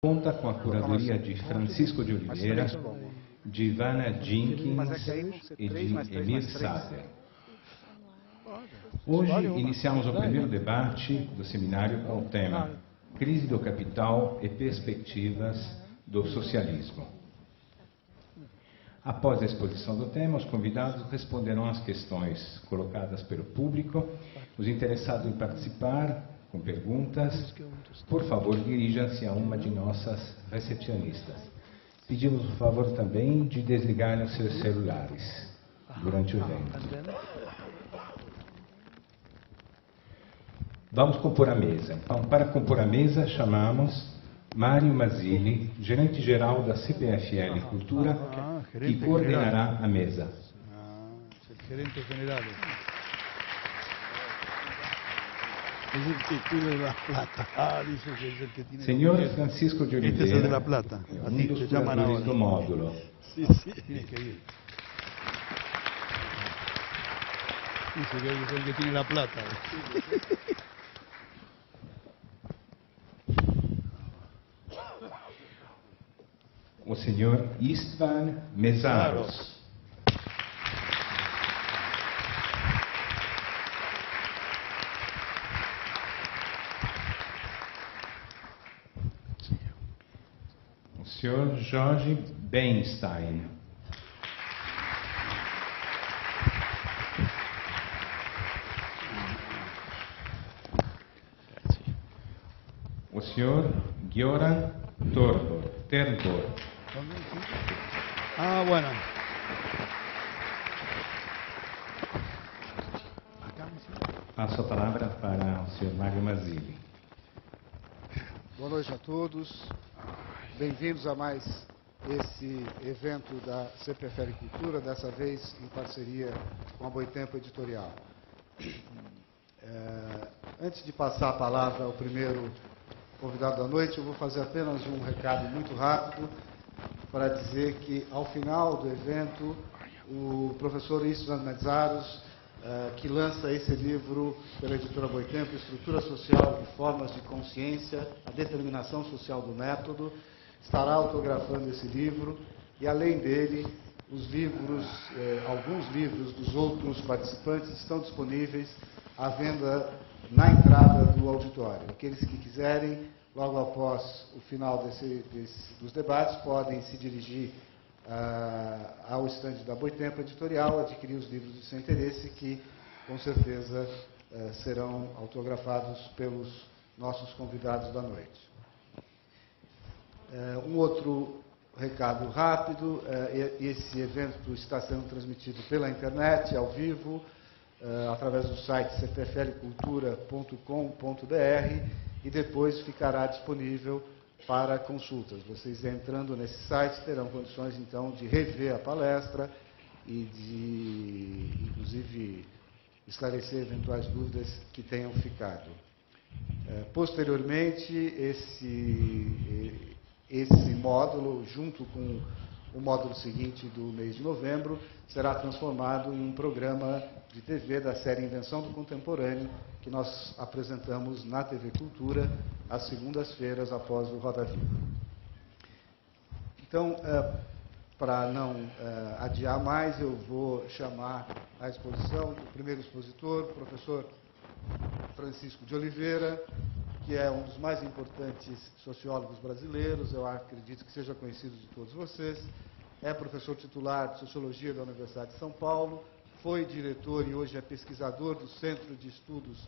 Conta com a curadoria de Francisco de Oliveira, de Ivana Jenkins e de Emir Sader. Hoje iniciamos o primeiro debate do seminário com o tema Crise do Capital e Perspectivas do Socialismo. Após a exposição do tema, os convidados responderão às questões colocadas pelo público. Os interessados em participar com perguntas, por favor, dirija-se a uma de nossas recepcionistas. Pedimos o favor também de desligarem os seus celulares durante o evento. Vamos compor a mesa. Então, para compor a mesa, chamamos Mário Mazzilli, gerente-geral da CPFL Cultura, que coordenará a mesa. Gerente general. Es el que cuida de la plata. Dice que es el que tiene... Senhor Francisco de Oliveira, este es el de la plata. dos curadores do módulo. Sí, sí. Tiene que ir. Dice que es el que tiene la plata. O senhor Istvan Mezaros. O senhor Jorge Bernstein. O senhor Gioran Ternbor. Ah, bueno. Passo a palavra para o senhor Mário Mazzilli. Boa noite a todos. Bem-vindos a mais esse evento da CPFL Cultura, dessa vez em parceria com a Boitempo Editorial. Antes de passar a palavra ao primeiro convidado da noite, eu vou fazer apenas um recado muito rápido para dizer que, ao final do evento, o professor Istvan Mezaros, que lança esse livro pela editora Boitempo, Estrutura Social e Formas de Consciência, a Determinação Social do Método, estará autografando esse livro e, além dele, os livros, alguns livros dos outros participantes estão disponíveis à venda na entrada do auditório. Aqueles que quiserem, logo após o final dos debates, podem se dirigir ao estande da Boitempo Editorial, adquirir os livros de seu interesse, que, com certeza, serão autografados pelos nossos convidados da noite. Um outro recado rápido, esse evento está sendo transmitido pela internet, ao vivo, através do site cpflcultura.com.br e depois ficará disponível para consultas. Vocês, entrando nesse site, terão condições, então, de rever a palestra e de, inclusive, esclarecer eventuais dúvidas que tenham ficado. Posteriormente, esse módulo, junto com o módulo seguinte do mês de novembro, será transformado em um programa de TV da série Invenção do Contemporâneo, que nós apresentamos na TV Cultura, às segundas-feiras, após o Roda Viva. Então, para não adiar mais, eu vou chamar à exposição o primeiro expositor, o professor Francisco de Oliveira, que é um dos mais importantes sociólogos brasileiros, eu acredito que seja conhecido de todos vocês. É professor titular de Sociologia da Universidade de São Paulo, foi diretor e hoje é pesquisador do Centro de Estudos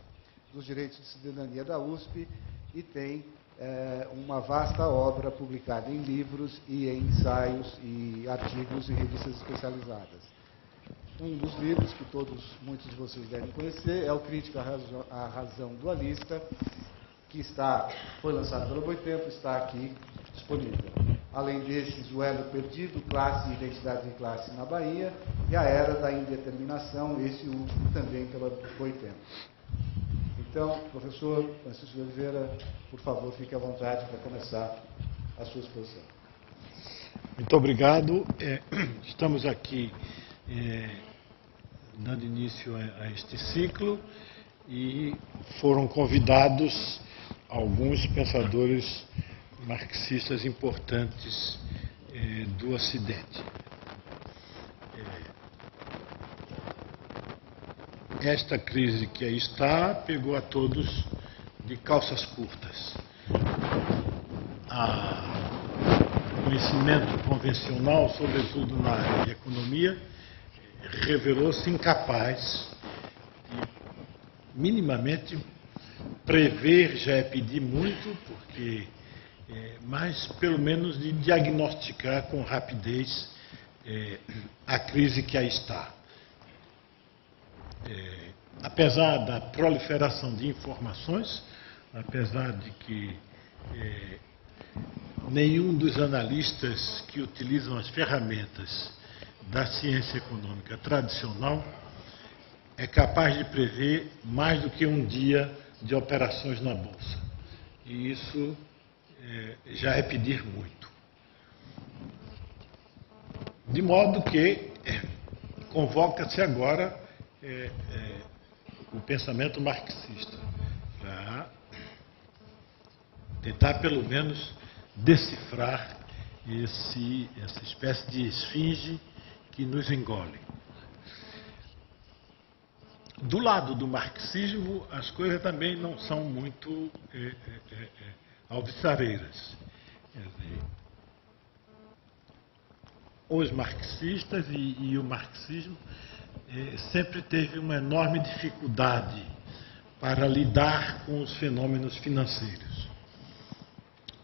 dos Direitos de Cidadania da USP e tem uma vasta obra publicada em livros e em ensaios e artigos em revistas especializadas. Um dos livros que muitos de vocês devem conhecer é o Crítica à Razão Dualista, que foi lançado pela Boitempo, está aqui disponível. Além desses, o Elo Perdido, Classe e Identidade de Classe na Bahia, e a Era da Indeterminação, esse último também pela Boitempo. Então, professor Francisco de Oliveira, por favor, fique à vontade para começar a sua exposição. Muito obrigado. Estamos aqui dando início a este ciclo e foram convidados alguns pensadores marxistas importantes do Ocidente. Esta crise que aí está pegou a todos de calças curtas. O conhecimento convencional, sobretudo na área de economia, revelou-se incapaz de minimamente prever, já é pedir muito, porque, mas pelo menos de diagnosticar com rapidez a crise que aí está. Apesar da proliferação de informações, apesar de que nenhum dos analistas que utilizam as ferramentas da ciência econômica tradicional é capaz de prever mais do que um dia de operações na Bolsa. E isso já é pedir muito. De modo que convoca-se agora o pensamento marxista para tentar, pelo menos, decifrar essa espécie de esfinge que nos engole. Do lado do marxismo, as coisas também não são muito alvissareiras. Os marxistas e o marxismo sempre teve uma enorme dificuldade para lidar com os fenômenos financeiros.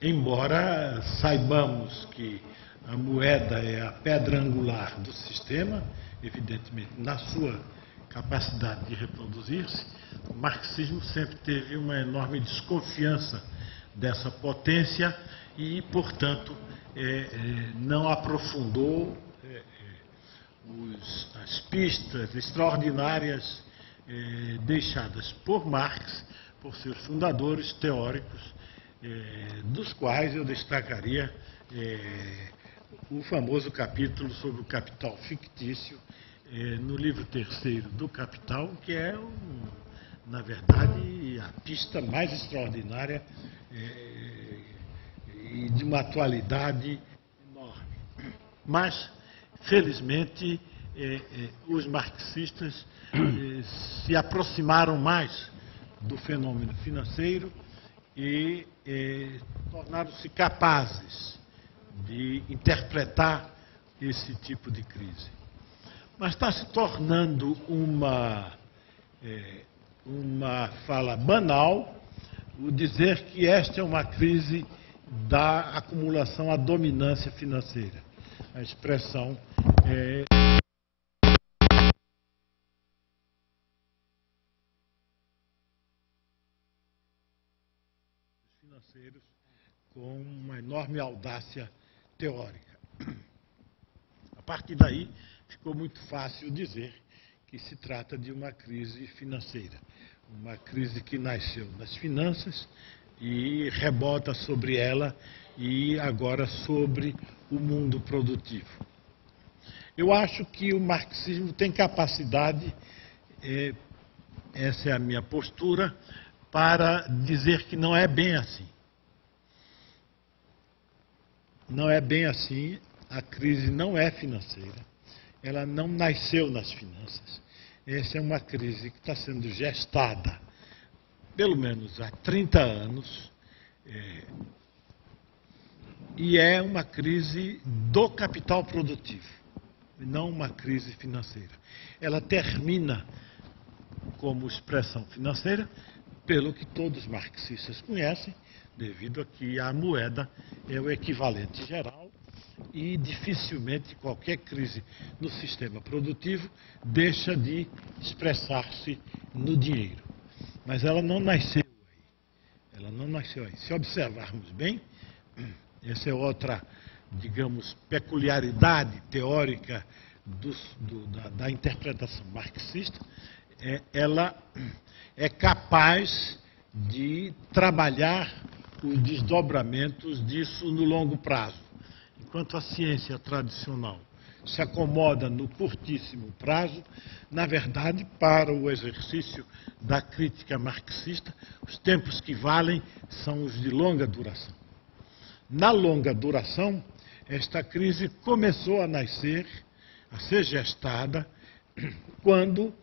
Embora saibamos que a moeda é a pedra angular do sistema, evidentemente, na sua capacidade de reproduzir-se, o marxismo sempre teve uma enorme desconfiança dessa potência e, portanto, não aprofundou as pistas extraordinárias deixadas por Marx, por seus fundadores teóricos, dos quais eu destacaria o famoso capítulo sobre o capital fictício, no livro 3º do Capital, que é, na verdade, a pista mais extraordinária e de uma atualidade enorme. Mas, felizmente, os marxistas se aproximaram mais do fenômeno financeiro e tornaram-se capazes de interpretar esse tipo de crise. Mas está se tornando uma fala banal o dizer que esta é uma crise da acumulação à dominância financeira. A expressão financeiros com uma enorme audácia teórica. A partir daí, ficou muito fácil dizer que se trata de uma crise financeira, uma crise que nasceu nas finanças e rebota sobre ela e agora sobre o mundo produtivo. Eu acho que o marxismo tem capacidade, essa é a minha postura, para dizer que não é bem assim. Não é bem assim, a crise não é financeira, ela não nasceu nas finanças. Essa é uma crise que está sendo gestada, pelo menos há 30 anos, e é uma crise do capital produtivo, não uma crise financeira. Ela termina como expressão financeira, pelo que todos os marxistas conhecem, devido a que a moeda é o equivalente geral e dificilmente qualquer crise no sistema produtivo deixa de expressar-se no dinheiro. Mas ela não nasceu aí. Ela não nasceu aí. Se observarmos bem, essa é outra, digamos, peculiaridade teórica da interpretação marxista, ela é capaz de trabalhar os desdobramentos disso no longo prazo. Enquanto a ciência tradicional se acomoda no curtíssimo prazo, na verdade, para o exercício da crítica marxista, os tempos que valem são os de longa duração. na longa duração, esta crise começou a nascer, a ser gestada, quando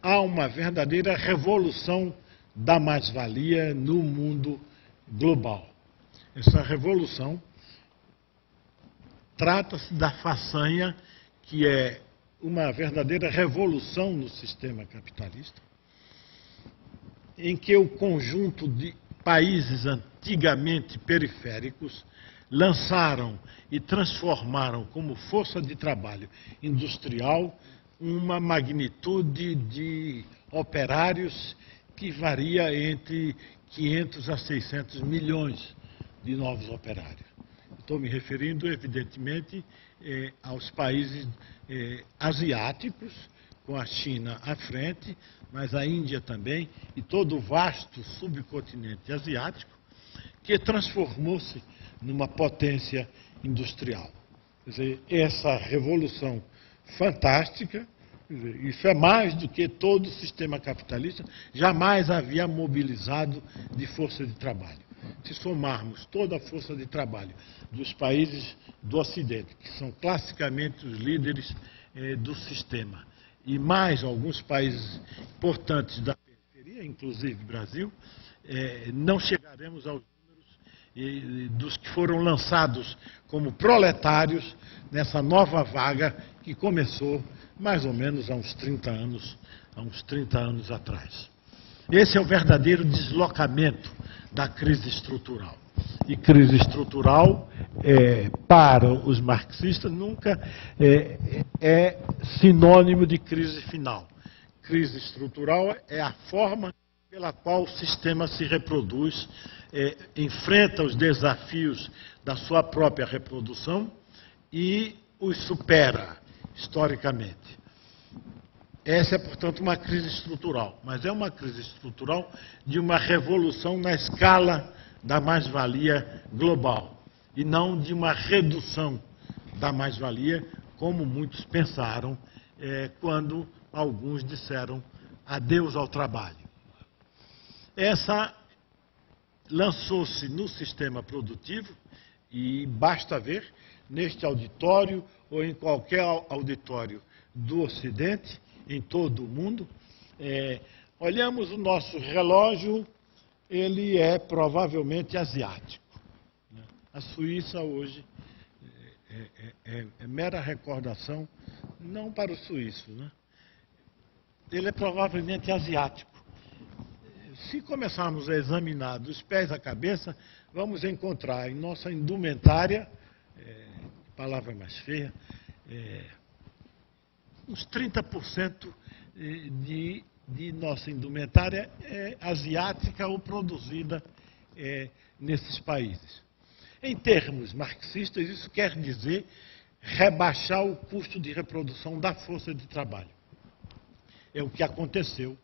há uma verdadeira revolução da mais-valia no mundo global. Essa revolução trata-se da façanha, que é uma verdadeira revolução no sistema capitalista, em que o conjunto de países antigamente periféricos lançaram e transformaram como força de trabalho industrial uma magnitude de operários que varia entre 500 a 600 milhões de novos operários. Estou me referindo, evidentemente, aos países asiáticos, com a China à frente, mas a Índia também, e todo o vasto subcontinente asiático, que transformou-se numa potência industrial. Quer dizer, essa revolução fantástica, isso é mais do que todo o sistema capitalista jamais havia mobilizado de força de trabalho. Se somarmos toda a força de trabalho dos países do Ocidente, que são classicamente os líderes do sistema, e mais alguns países importantes da periferia, inclusive Brasil, não chegaremos aos números dos que foram lançados como proletários nessa nova vaga que começou mais ou menos há uns 30 anos atrás. Esse é o verdadeiro deslocamento da crise estrutural. E crise estrutural, para os marxistas, nunca é sinônimo de crise final. Crise estrutural é a forma pela qual o sistema se reproduz, enfrenta os desafios da sua própria reprodução e os supera historicamente. Essa é, portanto, uma crise estrutural, mas é uma crise estrutural de uma revolução na escala da mais-valia global, e não de uma redução da mais-valia, como muitos pensaram quando alguns disseram adeus ao trabalho. Essa lançou-se no sistema produtivo, e basta ver neste auditório ou em qualquer auditório do Ocidente, em todo o mundo, olhamos o nosso relógio, ele é provavelmente asiático. A Suíça hoje é mera recordação, não para o suíço, né? Ele é provavelmente asiático. Se começarmos a examinar dos pés à cabeça, vamos encontrar em nossa indumentária, palavra mais feia, uns 30% de nossa indumentária é asiática ou produzida nesses países. Em termos marxistas, isso quer dizer rebaixar o custo de reprodução da força de trabalho. É o que aconteceu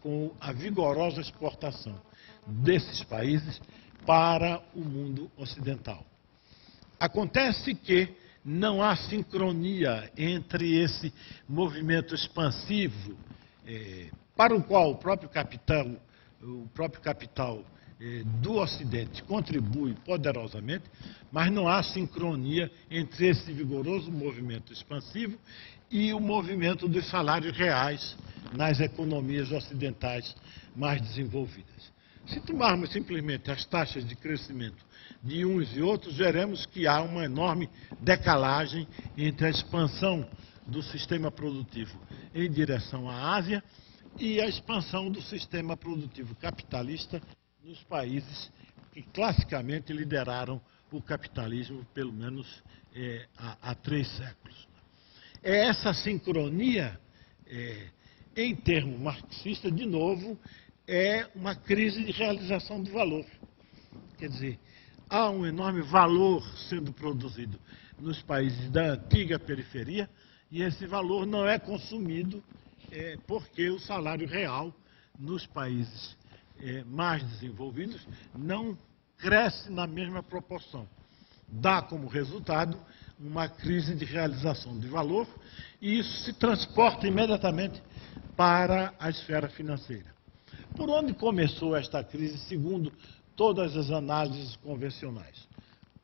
com a vigorosa exportação desses países para o mundo ocidental. Acontece que não há sincronia entre esse movimento expansivo, para o qual o próprio capital do Ocidente contribui poderosamente, mas não há sincronia entre esse vigoroso movimento expansivo e o movimento dos salários reais nas economias ocidentais mais desenvolvidas. Se tomarmos simplesmente as taxas de crescimento de uns e outros, veremos que há uma enorme decalagem entre a expansão do sistema produtivo em direção à Ásia e a expansão do sistema produtivo capitalista nos países que classicamente lideraram o capitalismo, pelo menos há 3 séculos. Essa sincronia, em termos marxistas, de novo, é uma crise de realização do valor. Quer dizer, há um enorme valor sendo produzido nos países da antiga periferia e esse valor não é consumido porque o salário real nos países mais desenvolvidos não cresce na mesma proporção. Dá como resultado uma crise de realização de valor e isso se transporta imediatamente para a esfera financeira. Por onde começou esta crise, segundo todas as análises convencionais?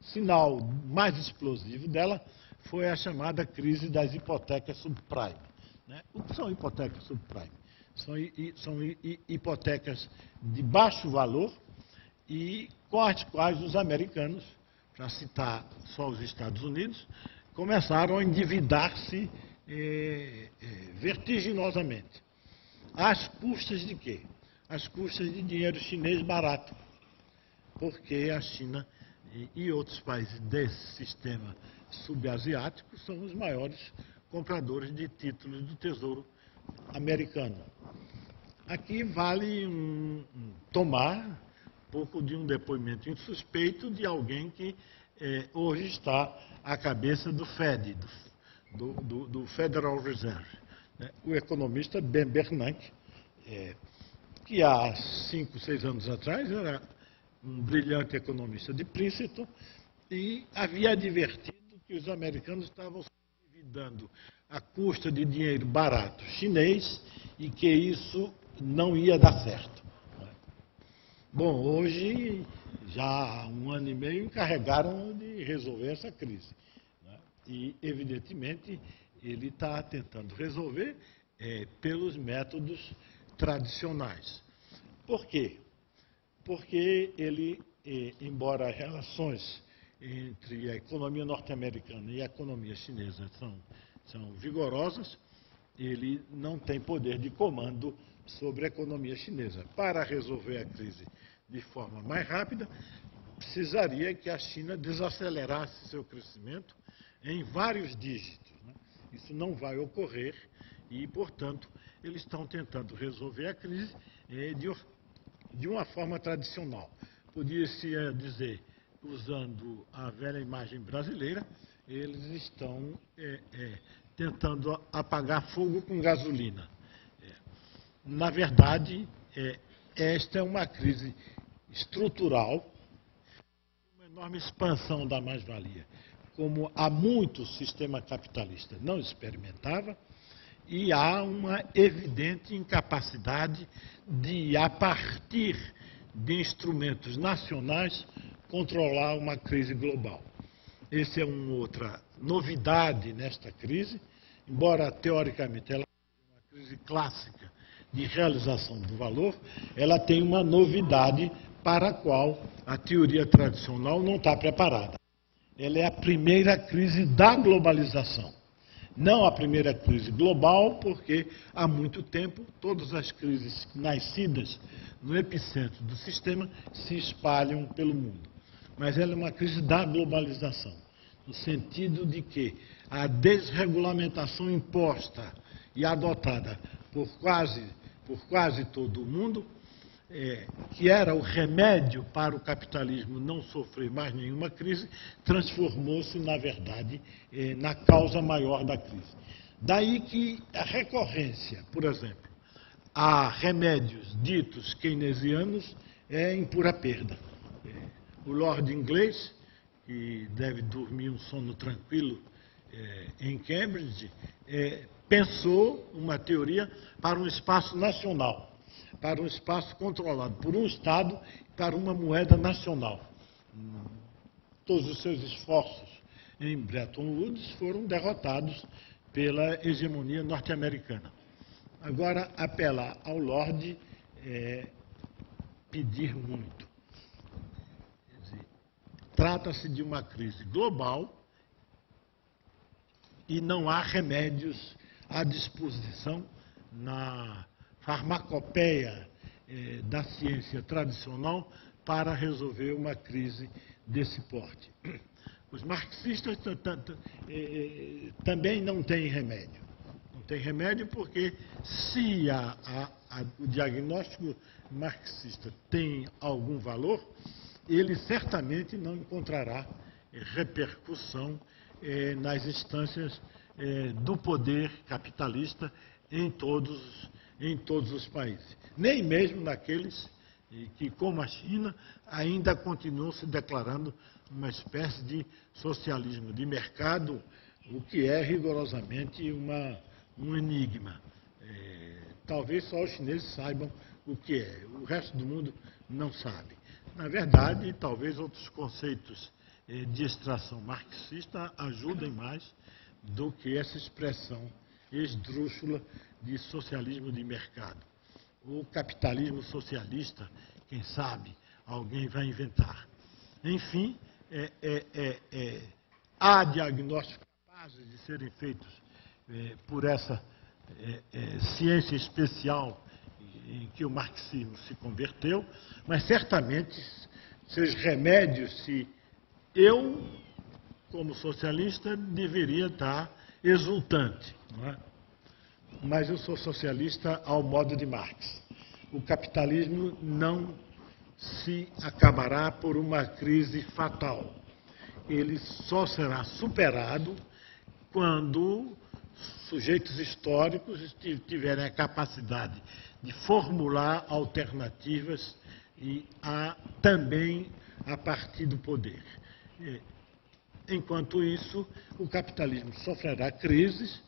sinal mais explosivo dela foi a chamada crise das hipotecas subprime. Né? O que são hipotecas subprime? São hipotecas de baixo valor e com as quais os americanos, para citar só os Estados Unidos, começaram a endividar-se vertiginosamente. Às custas de quê? Às custas de dinheiro chinês barato. Porque a China e outros países desse sistema subasiático são os maiores compradores de títulos do Tesouro americano. Aqui vale tomar um pouco de um depoimento insuspeito de alguém que hoje está à cabeça do Fed, do Federal Reserve, né? O economista Ben Bernanke, que há 5, 6 anos atrás era um brilhante economista de Princeton e havia advertido que os americanos estavam se endividando à custa de dinheiro barato chinês e que isso não ia dar certo. Bom, hoje, já há 1 ano e meio, encarregaram de resolver essa crise. E, evidentemente, ele está tentando resolver pelos métodos tradicionais. Por quê? Porque ele, embora as relações entre a economia norte-americana e a economia chinesa são vigorosas, ele não tem poder de comando sobre a economia chinesa. Para resolver a crise de forma mais rápida, precisaria que a China desacelerasse seu crescimento em vários dígitos, né? Isso não vai ocorrer e, portanto, eles estão tentando resolver a crise de uma forma tradicional. Podia-se dizer, usando a velha imagem brasileira, eles estão tentando apagar fogo com gasolina. Na verdade, esta é uma crise estrutural, uma enorme expansão da mais-valia, como há muito o sistema capitalista não experimentava, e há uma evidente incapacidade de, a partir de instrumentos nacionais, controlar uma crise global. Essa é uma outra novidade nesta crise, embora teoricamente ela seja uma crise clássica de realização do valor, ela tem uma novidade para a qual a teoria tradicional não está preparada. Ela é a primeira crise da globalização. Não a primeira crise global, porque há muito tempo todas as crises nascidas no epicentro do sistema se espalham pelo mundo. Mas ela é uma crise da globalização, no sentido de que a desregulamentação imposta e adotada por quase todo o mundo, que era o remédio para o capitalismo não sofrer mais nenhuma crise, transformou-se, na verdade, na causa maior da crise. Daí que a recorrência, por exemplo, a remédios ditos keynesianos é em pura perda. O Lord inglês, que deve dormir um sono tranquilo em Cambridge, pensou uma teoria para um espaço nacional, para um espaço controlado por um Estado, para uma moeda nacional. Todos os seus esforços em Bretton Woods foram derrotados pela hegemonia norte-americana. Agora, apelar ao Lorde é pedir muito. Trata-se de uma crise global e não há remédios à disposição na farmacopeia da ciência tradicional para resolver uma crise desse porte. Os marxistas também não têm remédio. Não tem remédio porque, se o diagnóstico marxista tem algum valor, ele certamente não encontrará repercussão nas instâncias do poder capitalista em todos os países. Nem mesmo naqueles que, como a China, ainda continuam se declarando uma espécie de socialismo de mercado, o que é rigorosamente um enigma. Talvez só os chineses saibam o que é, o resto do mundo não sabe. Na verdade, talvez outros conceitos de extração marxista ajudem mais do que essa expressão esdrúxula de socialismo de mercado. O capitalismo socialista, quem sabe, alguém vai inventar. Enfim, há diagnósticos capazes de serem feitos por essa ciência especial em que o marxismo se converteu, mas certamente seus remédios, se eu, como socialista, deveria estar exultante, não é? Mas eu sou socialista ao modo de Marx. O capitalismo não se acabará por uma crise fatal. Ele só será superado quando sujeitos históricos tiverem a capacidade de formular alternativas e também a partir do poder. Enquanto isso, o capitalismo sofrerá crises,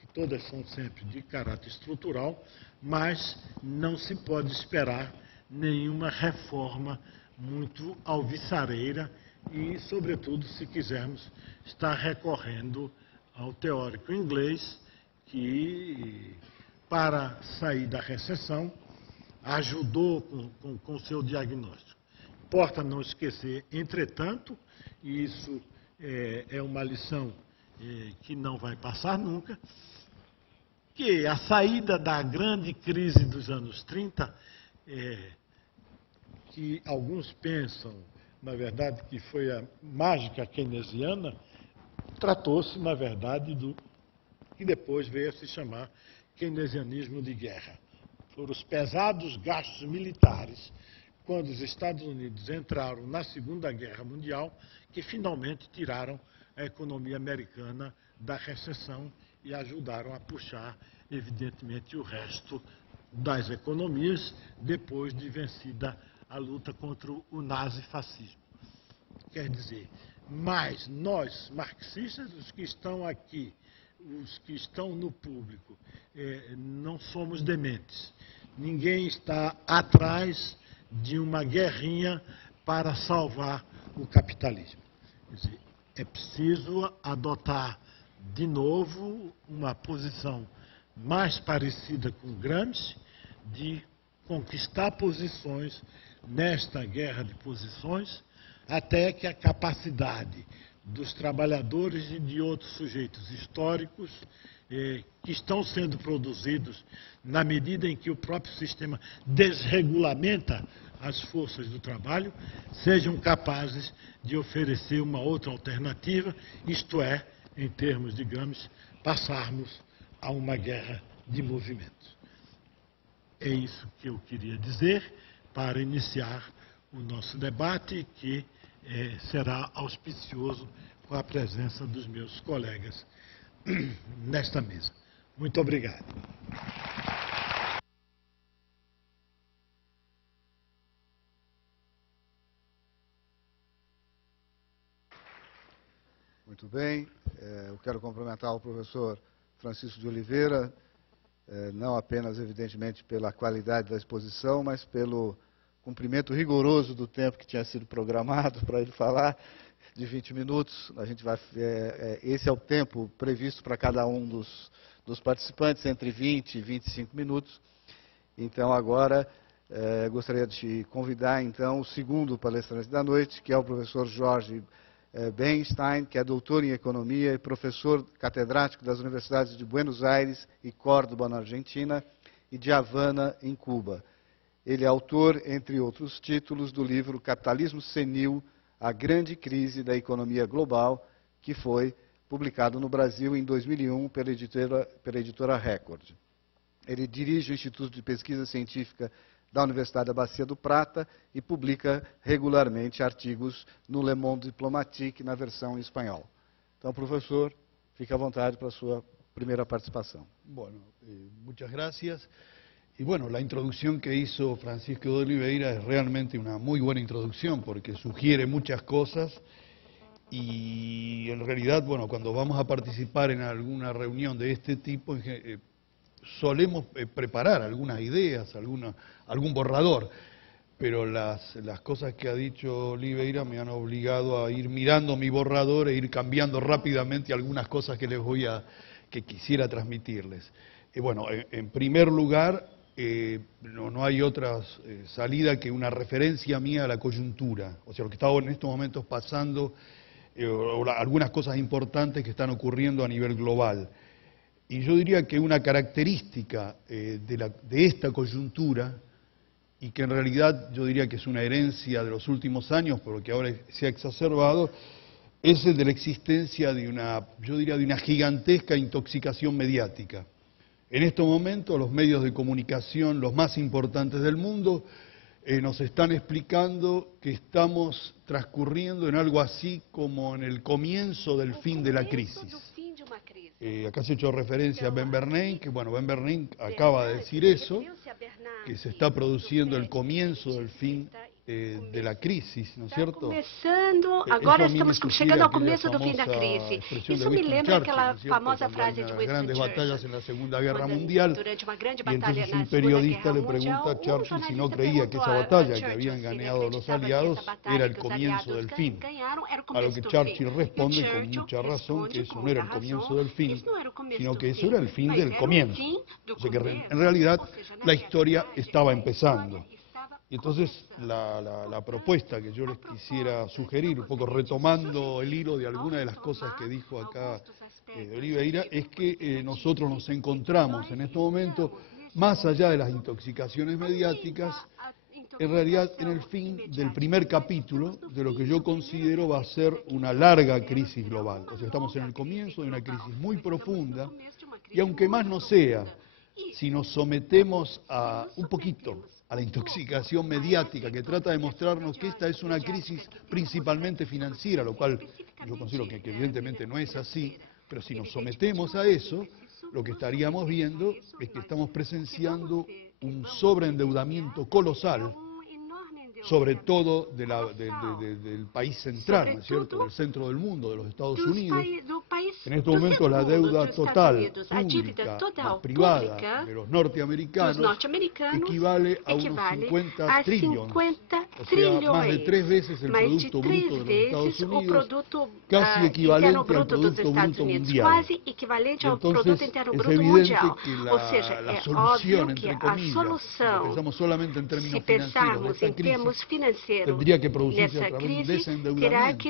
que todas são sempre de caráter estrutural, mas não se pode esperar nenhuma reforma muito alvissareira e, sobretudo, se quisermos, estar recorrendo ao teórico inglês que, para sair da recessão, ajudou com seu diagnóstico. Importa não esquecer, entretanto, e isso é uma lição que não vai passar nunca, que a saída da grande crise dos anos 30, que alguns pensam, na verdade, que foi a mágica keynesiana, tratou-se, na verdade, do que depois veio a se chamar keynesianismo de guerra. Foram os pesados gastos militares, quando os Estados Unidos entraram na Segunda Guerra Mundial, que finalmente tiraram a economia americana da recessão e ajudaram a puxar, evidentemente, o resto das economias, depois de vencida a luta contra o nazifascismo. Quer dizer, mas nós, marxistas, os que estão aqui, os que estão no público, não somos dementes. Ninguém está atrás de uma guerrinha para salvar o capitalismo. Quer dizer, é preciso adotar de novo uma posição mais parecida com Gramsci, de conquistar posições nesta guerra de posições, até que a capacidade dos trabalhadores e de outros sujeitos históricos que estão sendo produzidos na medida em que o próprio sistema desregulamenta as forças do trabalho, sejam capazes de oferecer uma outra alternativa, isto é, em termos de Gramsci, passarmos a uma guerra de movimentos. É isso que eu queria dizer para iniciar o nosso debate, que será auspicioso com a presença dos meus colegas nesta mesa. Muito obrigado. Muito bem. Eu quero cumprimentar o professor Francisco de Oliveira, não apenas, evidentemente, pela qualidade da exposição, mas pelo cumprimento rigoroso do tempo que tinha sido programado para ele falar, de 20 minutos. A gente vai, esse é o tempo previsto para cada um dos participantes, entre 20 e 25 minutos. Então, agora, gostaria de convidar, então, o segundo palestrante da noite, que é o professor Jorge Benstein, que é doutor em Economia e professor catedrático das universidades de Buenos Aires e Córdoba, na Argentina, e de Havana, em Cuba. Ele é autor, entre outros títulos, do livro Capitalismo Senil, a grande crise da economia global, que foi publicado no Brasil em 2001 pela editora Record. Ele dirige o Instituto de Pesquisa Científica da Universidade da Bacia do Prata e publica regularmente artigos no Le Monde Diplomatique, na versão em espanhol. Então, professor, fique à vontade para a sua primeira participação. Bueno, muchas gracias. Y bueno, la introducción que hizo Francisco de Oliveira es realmente una muy buena introducción porque sugiere muchas cosas y en realidad, bueno, cuando vamos a participar en alguna reunión de este tipo, solemos preparar algunas ideas, algún borrador. pero las cosas que ha dicho Oliveira me han obligado a ir mirando mi borrador e ir cambiando rápidamente algunas cosas que quisiera transmitirles. Bueno, en primer lugar, no hay otra salida que una referencia mía a la coyuntura, o sea, lo que está en estos momentos pasando, algunas cosas importantes que están ocurriendo a nivel global. Y yo diría que una característica de esta coyuntura, y que en realidad yo diría que es una herencia de los últimos años, por lo que ahora se ha exacerbado, es el de la existencia de yo diría, de una gigantesca intoxicación mediática. En estos momentos los medios de comunicación, los más importantes del mundo, nos están explicando que estamos transcurriendo en algo así como en el comienzo del fin de la crisis. Acá se ha hecho referencia a Ben Bernanke, que bueno, Ben Bernanke acaba de decir eso, que se está produciendo el comienzo del fin de la crisis, ¿no es cierto? Agora estamos chegando ao começo do fim da crise. Isso me lembra aquela famosa frase de Winston Churchill. En la Segunda Guerra Durante uma grande batalha na un Segunda periodista Guerra le Mundial, pregunta a Churchill si no creía que esa batalla que habían ganado los aliados era el comienzo del fin. A lo que Churchill responde con mucha razón que eso no era el comienzo del fin, sino que eso era el fin del comienzo. O sea que en realidad la historia estaba empezando. Y entonces la propuesta que yo les quisiera sugerir, un poco retomando el hilo de algunas de las cosas que dijo acá Oliveira, es que nosotros nos encontramos en este momento, más allá de las intoxicaciones mediáticas, en realidad en el fin del primer capítulo de lo que yo considero va a ser una larga crisis global. O sea, estamos en el comienzo de una crisis muy profunda, y aunque más no sea, si nos sometemos a un poquito a la intoxicación mediática que trata de mostrarnos que esta es una crisis principalmente financiera, lo cual yo considero que evidentemente no es así, pero si nos sometemos a eso, lo que estaríamos viendo es que estamos presenciando un sobreendeudamiento colosal, sobre todo del país central, ¿no es cierto?, del centro del mundo, de los Estados Unidos. En estos momentos la deuda total, pública, más privada, de los norteamericanos, equivale a unos 50 trillones, o sea, más de 3 veces el Producto Bruto de los Estados Unidos, casi equivalente al Producto Bruto mundial. Entonces, es evidente que la solución, entre comillas, si pensamos solamente en términos financieros de esta crisis, tendría que producirse a través de un desendeudamiento,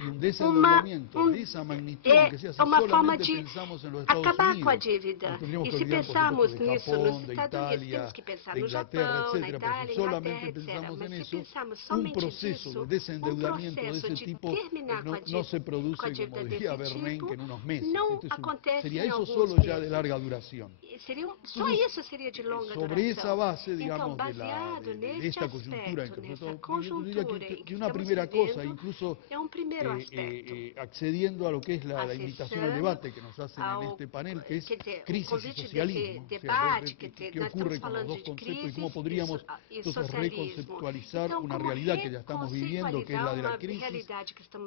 y un desendeudamiento de esa magnitud, que sea, si solamente pensamos en los Estados Unidos, tendríamos que olvidar, por ejemplo, de Japón, de Italia, de Inglaterra, etcétera, pero si solamente pensamos en eso, un proceso de desendeudamiento de ese tipo no se produce, como diría Bernanke, en unos meses. Sería eso solo ya de larga duración. Sobre esa base, digamos, de esta coyuntura en que nosotros, yo diría que una primera cosa, incluso accediendo a lo que es la invitación al debate que nos hacen en este panel, que es crisis y socialismo, o sea, qué ocurre con los dos conceptos y cómo podríamos entonces reconceptualizar una realidad que ya estamos viviendo, que es la de la crisis,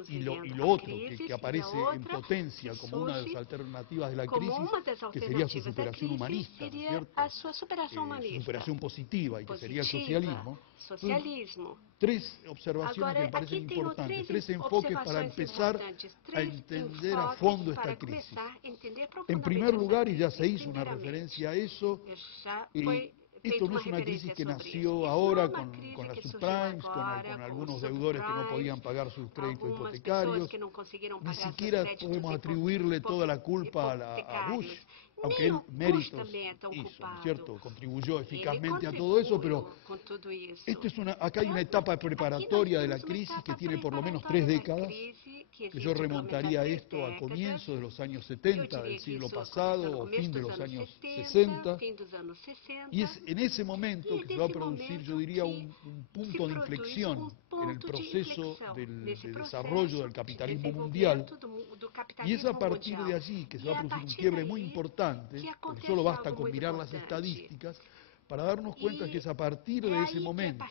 y lo otro que aparece en potencia como una de las alternativas de la crisis, que sería su superación humanista, ¿no es cierto? Su superación positiva, y que sería el socialismo. Tres observaciones que me parecen importantes, tres enfoques para empezar a entender a fondo esta crisis. En primer lugar, y ya se hizo una referencia a eso, esto no es una crisis que nació ahora con las subprimes, con algunos deudores que no podían pagar sus créditos hipotecarios. Ni siquiera podemos atribuirle toda la culpa a Bush, aunque él méritos hizo, ¿no es cierto? Contribuyó eficazmente a todo eso, pero acá hay una etapa preparatoria de la crisis que tiene por lo menos 3 décadas, que yo remontaría esto a comienzos de los años 70 del siglo pasado o fin de los años 60, y es en ese momento que se va a producir, yo diría, un punto de inflexión en el proceso del desarrollo del capitalismo mundial, y es a partir de allí que se va a producir un quiebre muy importante, porque solo basta con mirar las estadísticas, para darnos cuenta que es a partir de ese momento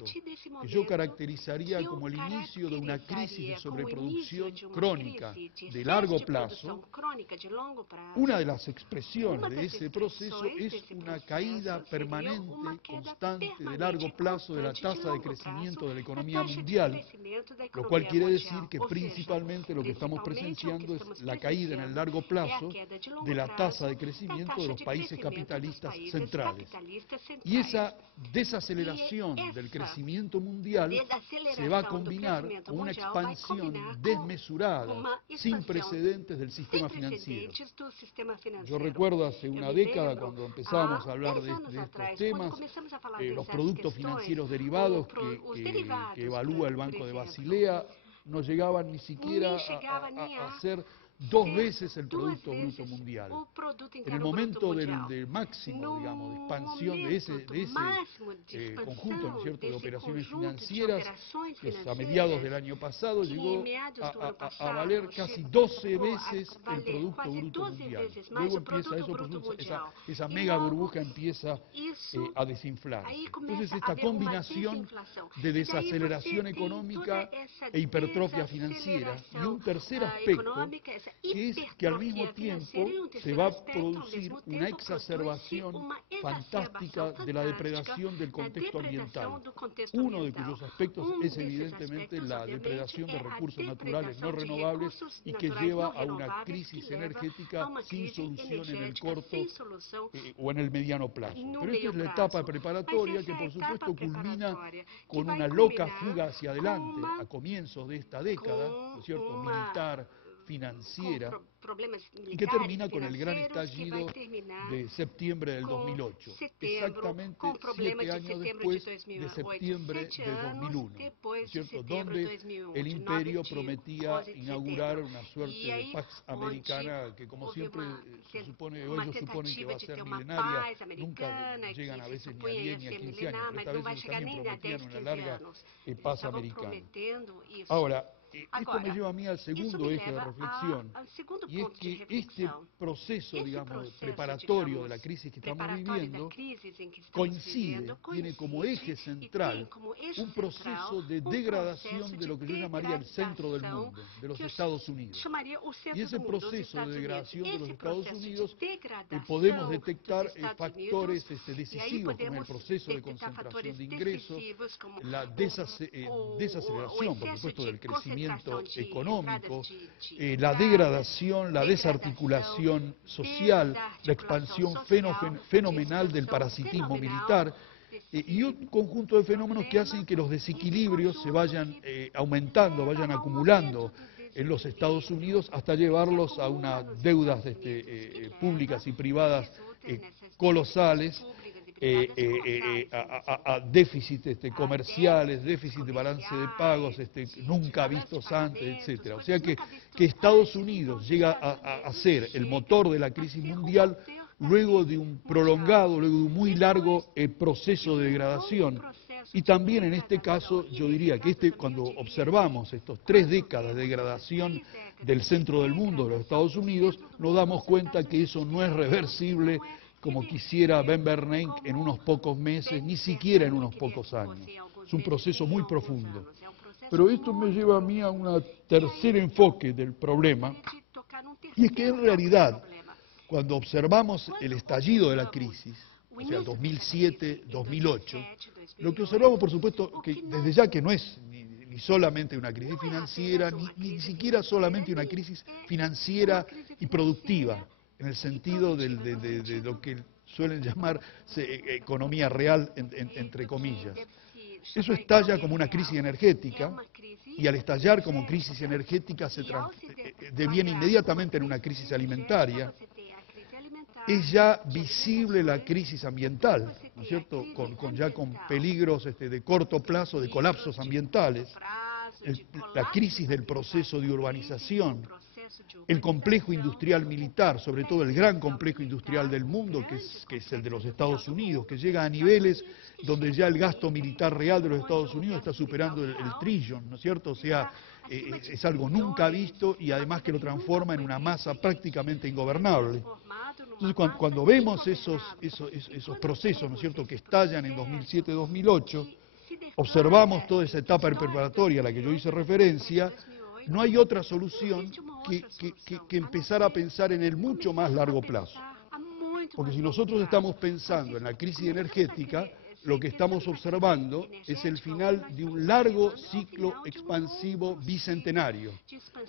que yo caracterizaría como el inicio de una crisis de sobreproducción crónica de largo plazo. Una de las expresiones de ese proceso es una caída permanente, constante, de largo plazo de la tasa de crecimiento de la economía mundial, lo cual quiere decir que principalmente lo que estamos presenciando es la caída en el largo plazo de la tasa de crecimiento de los países capitalistas centrales. Y esa desaceleración del crecimiento mundial se va a combinar con una expansión desmesurada, sin precedentes del sistema financiero. Yo recuerdo hace una década, cuando empezábamos a hablar de estos temas, los productos financieros derivados que evalúa el Banco de Basilea no llegaban ni siquiera a ser 2 veces el Producto Bruto Mundial. En el momento del máximo, digamos, de expansión de ese conjunto, ¿no es cierto?, de operaciones financieras, que a mediados del año pasado llegó a valer casi 12 veces el Producto Bruto Mundial. Luego empieza esa mega burbuja empieza a desinflarse. Entonces esta combinación de desaceleración económica e hipertrofia financiera, y un tercer aspecto, que es que al mismo tiempo se va a producir una exacerbación fantástica de la depredación del contexto ambiental. Uno de cuyos aspectos es evidentemente la depredación de recursos naturales no renovables y que lleva a una crisis energética sin solución en el corto o en el mediano plazo. Pero esta es la etapa preparatoria que por supuesto culmina con una loca fuga hacia adelante a comienzos de esta década, ¿no es cierto?, militar, financiera, y que termina con el gran estallido de septiembre del 2008, exactamente 7 años después de septiembre del 2001, ¿cierto?, donde el imperio prometía inaugurar una suerte de Pax Americana que, como siempre se supone, o ellos suponen que va a ser milenaria, nunca llegan a veces ni a 10 ni a 15 años, pero esta vez también prometían una larga paz americana. Ahora, esto me lleva a mí al segundo eje de reflexión, y es que este proceso, digamos, preparatorio de la crisis que estamos viviendo coincide, tiene como eje central un proceso de degradación de lo que yo llamaría el centro del mundo, de los Estados Unidos. Y ese proceso de degradación de los Estados Unidos podemos detectar factores decisivos como el proceso de concentración de ingresos, la desaceleración, por supuesto, del crecimiento económico, la degradación, la desarticulación social, la expansión fenomenal del parasitismo militar, y un conjunto de fenómenos que hacen que los desequilibrios se vayan aumentando, vayan acumulando en los Estados Unidos hasta llevarlos a unas deudas públicas y privadas colosales, a déficits comerciales, déficit de balance de pagos nunca vistos antes, etcétera. O sea que Estados Unidos llega a ser el motor de la crisis mundial luego de un prolongado, luego de un muy largo proceso de degradación. Y también en este caso yo diría que cuando observamos estos 3 décadas de degradación del centro del mundo, de los Estados Unidos, nos damos cuenta que eso no es reversible como quisiera Ben Bernanke en unos pocos meses, ni siquiera en unos pocos años. Es un proceso muy profundo. Pero esto me lleva a mí a un tercer enfoque del problema, y es que en realidad, cuando observamos el estallido de la crisis, o sea, 2007-2008, lo que observamos, por supuesto, que desde ya que no es ni solamente una crisis financiera, ni siquiera solamente una crisis financiera y productiva, en el sentido de lo que suelen llamar economía real, entre comillas. Eso estalla como una crisis energética, y al estallar como crisis energética deviene inmediatamente en una crisis alimentaria. Es ya visible la crisis ambiental, ¿no es cierto?, con peligros de corto plazo, de colapsos ambientales, la crisis del proceso de urbanización, el complejo industrial militar, sobre todo el gran complejo industrial del mundo, que es el de los Estados Unidos, que llega a niveles donde ya el gasto militar real de los Estados Unidos está superando el trillón, ¿no es cierto? O sea, es algo nunca visto, y además que lo transforma en una masa prácticamente ingobernable. Entonces, cuando vemos esos procesos, ¿no es cierto?, que estallan en 2007-2008, observamos toda esa etapa preparatoria a la que yo hice referencia, no hay otra solución que empezar a pensar en el mucho más largo plazo. Porque si nosotros estamos pensando en la crisis energética, lo que estamos observando es el final de un largo ciclo expansivo bicentenario.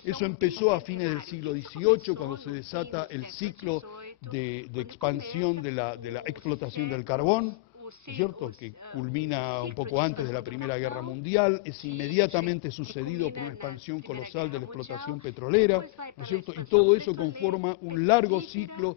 Eso empezó a fines del siglo XVIII, cuando se desata el ciclo de expansión de la explotación del carbón, ¿no es cierto?, que culmina un poco antes de la Primera Guerra Mundial, es inmediatamente sucedido por una expansión colosal de la explotación petrolera, ¿no es cierto?, y todo eso conforma un largo ciclo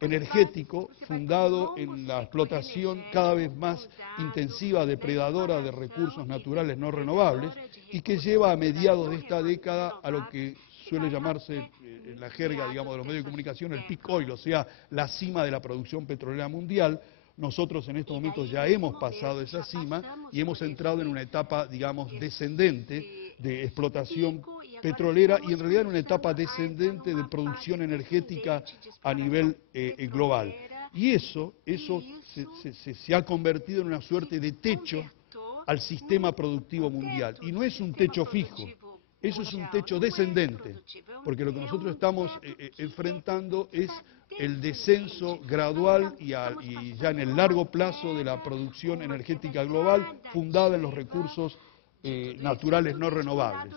energético fundado en la explotación cada vez más intensiva, depredadora de recursos naturales no renovables, y que lleva a mediados de esta década a lo que suele llamarse en la jerga, digamos, de los medios de comunicación, el peak oil, o sea, la cima de la producción petrolera mundial. Nosotros en estos momentos ya hemos pasado esa cima y hemos entrado en una etapa, digamos, descendente de explotación petrolera y en realidad en una etapa descendente de producción energética a nivel global. Y eso se ha convertido en una suerte de techo al sistema productivo mundial. Y no es un techo fijo, eso es un techo descendente, porque lo que nosotros estamos enfrentando es el descenso gradual y ya en el largo plazo de la producción energética global fundada en los recursos naturales no renovables.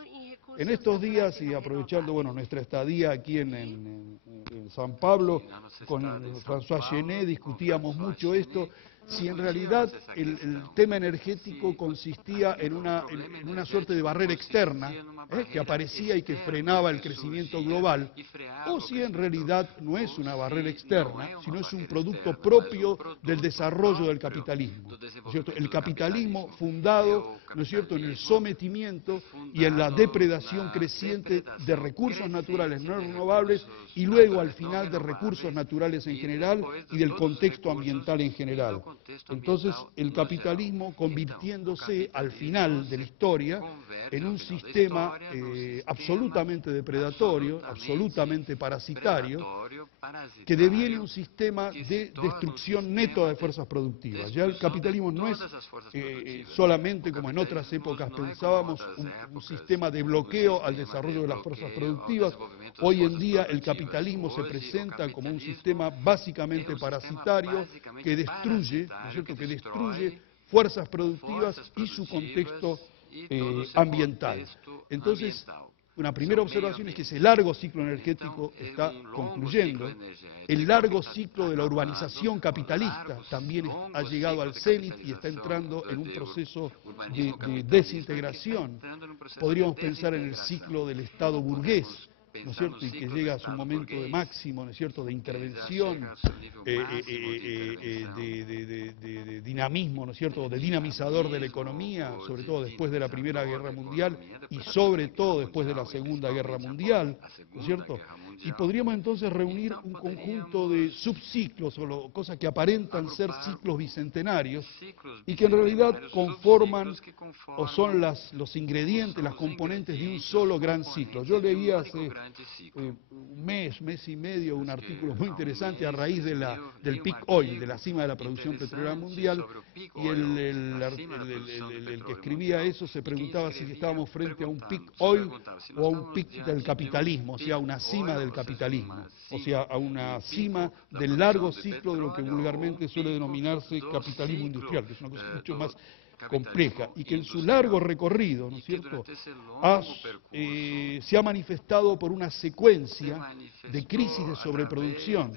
En estos días, y aprovechando bueno, nuestra estadía aquí en San Pablo, con François Genet discutíamos mucho esto, si en realidad el tema energético consistía en una suerte de barrera externa que aparecía y que frenaba el crecimiento global, o si en realidad no es una barrera externa, sino es un producto propio del desarrollo del capitalismo, ¿no es cierto? El capitalismo fundado, ¿no es cierto?, en el sometimiento y en la depredación creciente de recursos naturales no renovables y luego al final de recursos naturales en general y del contexto ambiental en general. Entonces, el capitalismo convirtiéndose al final de la historia en un sistema absolutamente depredatorio, absolutamente parasitario, que deviene un sistema de destrucción neta de fuerzas productivas. Ya el capitalismo no es solamente, como en otras épocas pensábamos, un sistema de bloqueo al desarrollo de las fuerzas productivas. Hoy en día el capitalismo se presenta como un sistema básicamente parasitario que destruye, ¿no es cierto?, que destruye fuerzas productivas y su contexto ambiental. Entonces, una primera observación es que ese largo ciclo energético está concluyendo. El largo ciclo de la urbanización capitalista también ha llegado al cenit y está entrando en un proceso de desintegración. Podríamos pensar en el ciclo del Estado burgués, ¿no es cierto?, y que llega a su momento de máximo, ¿no es cierto?, de intervención, de dinamismo, ¿no es cierto?, de dinamizador de la economía, sobre todo después de la Primera Guerra Mundial y sobre todo después de la Segunda Guerra Mundial, ¿no es cierto? Y podríamos entonces reunir un conjunto de subciclos, o cosas que aparentan ser ciclos bicentenarios y que en realidad conforman o son los ingredientes, las componentes de un solo gran ciclo. Yo leí hace un mes y medio, un artículo muy interesante a raíz del peak oil, de la cima de la producción petrolera mundial, y el que escribía eso se preguntaba si estábamos frente a un peak oil o a un peak del capitalismo, o sea, una cima del capitalismo, o sea, a una cima del largo ciclo de lo que vulgarmente suele denominarse capitalismo industrial, que es una cosa mucho más compleja y que en su largo recorrido, ¿no es cierto?, se ha manifestado por una secuencia de crisis de sobreproducción,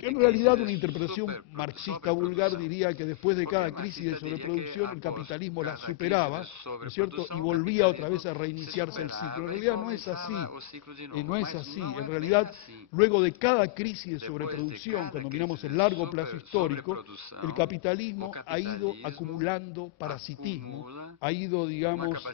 que en realidad una interpretación marxista vulgar diría que después de cada crisis de sobreproducción el capitalismo la superaba, ¿no es cierto?, y volvía otra vez a reiniciarse el ciclo. En realidad no es así, no es así. En realidad, luego de cada crisis de sobreproducción, cuando miramos el largo plazo histórico, el capitalismo ha ido acumulando parasitismo, ha ido, digamos,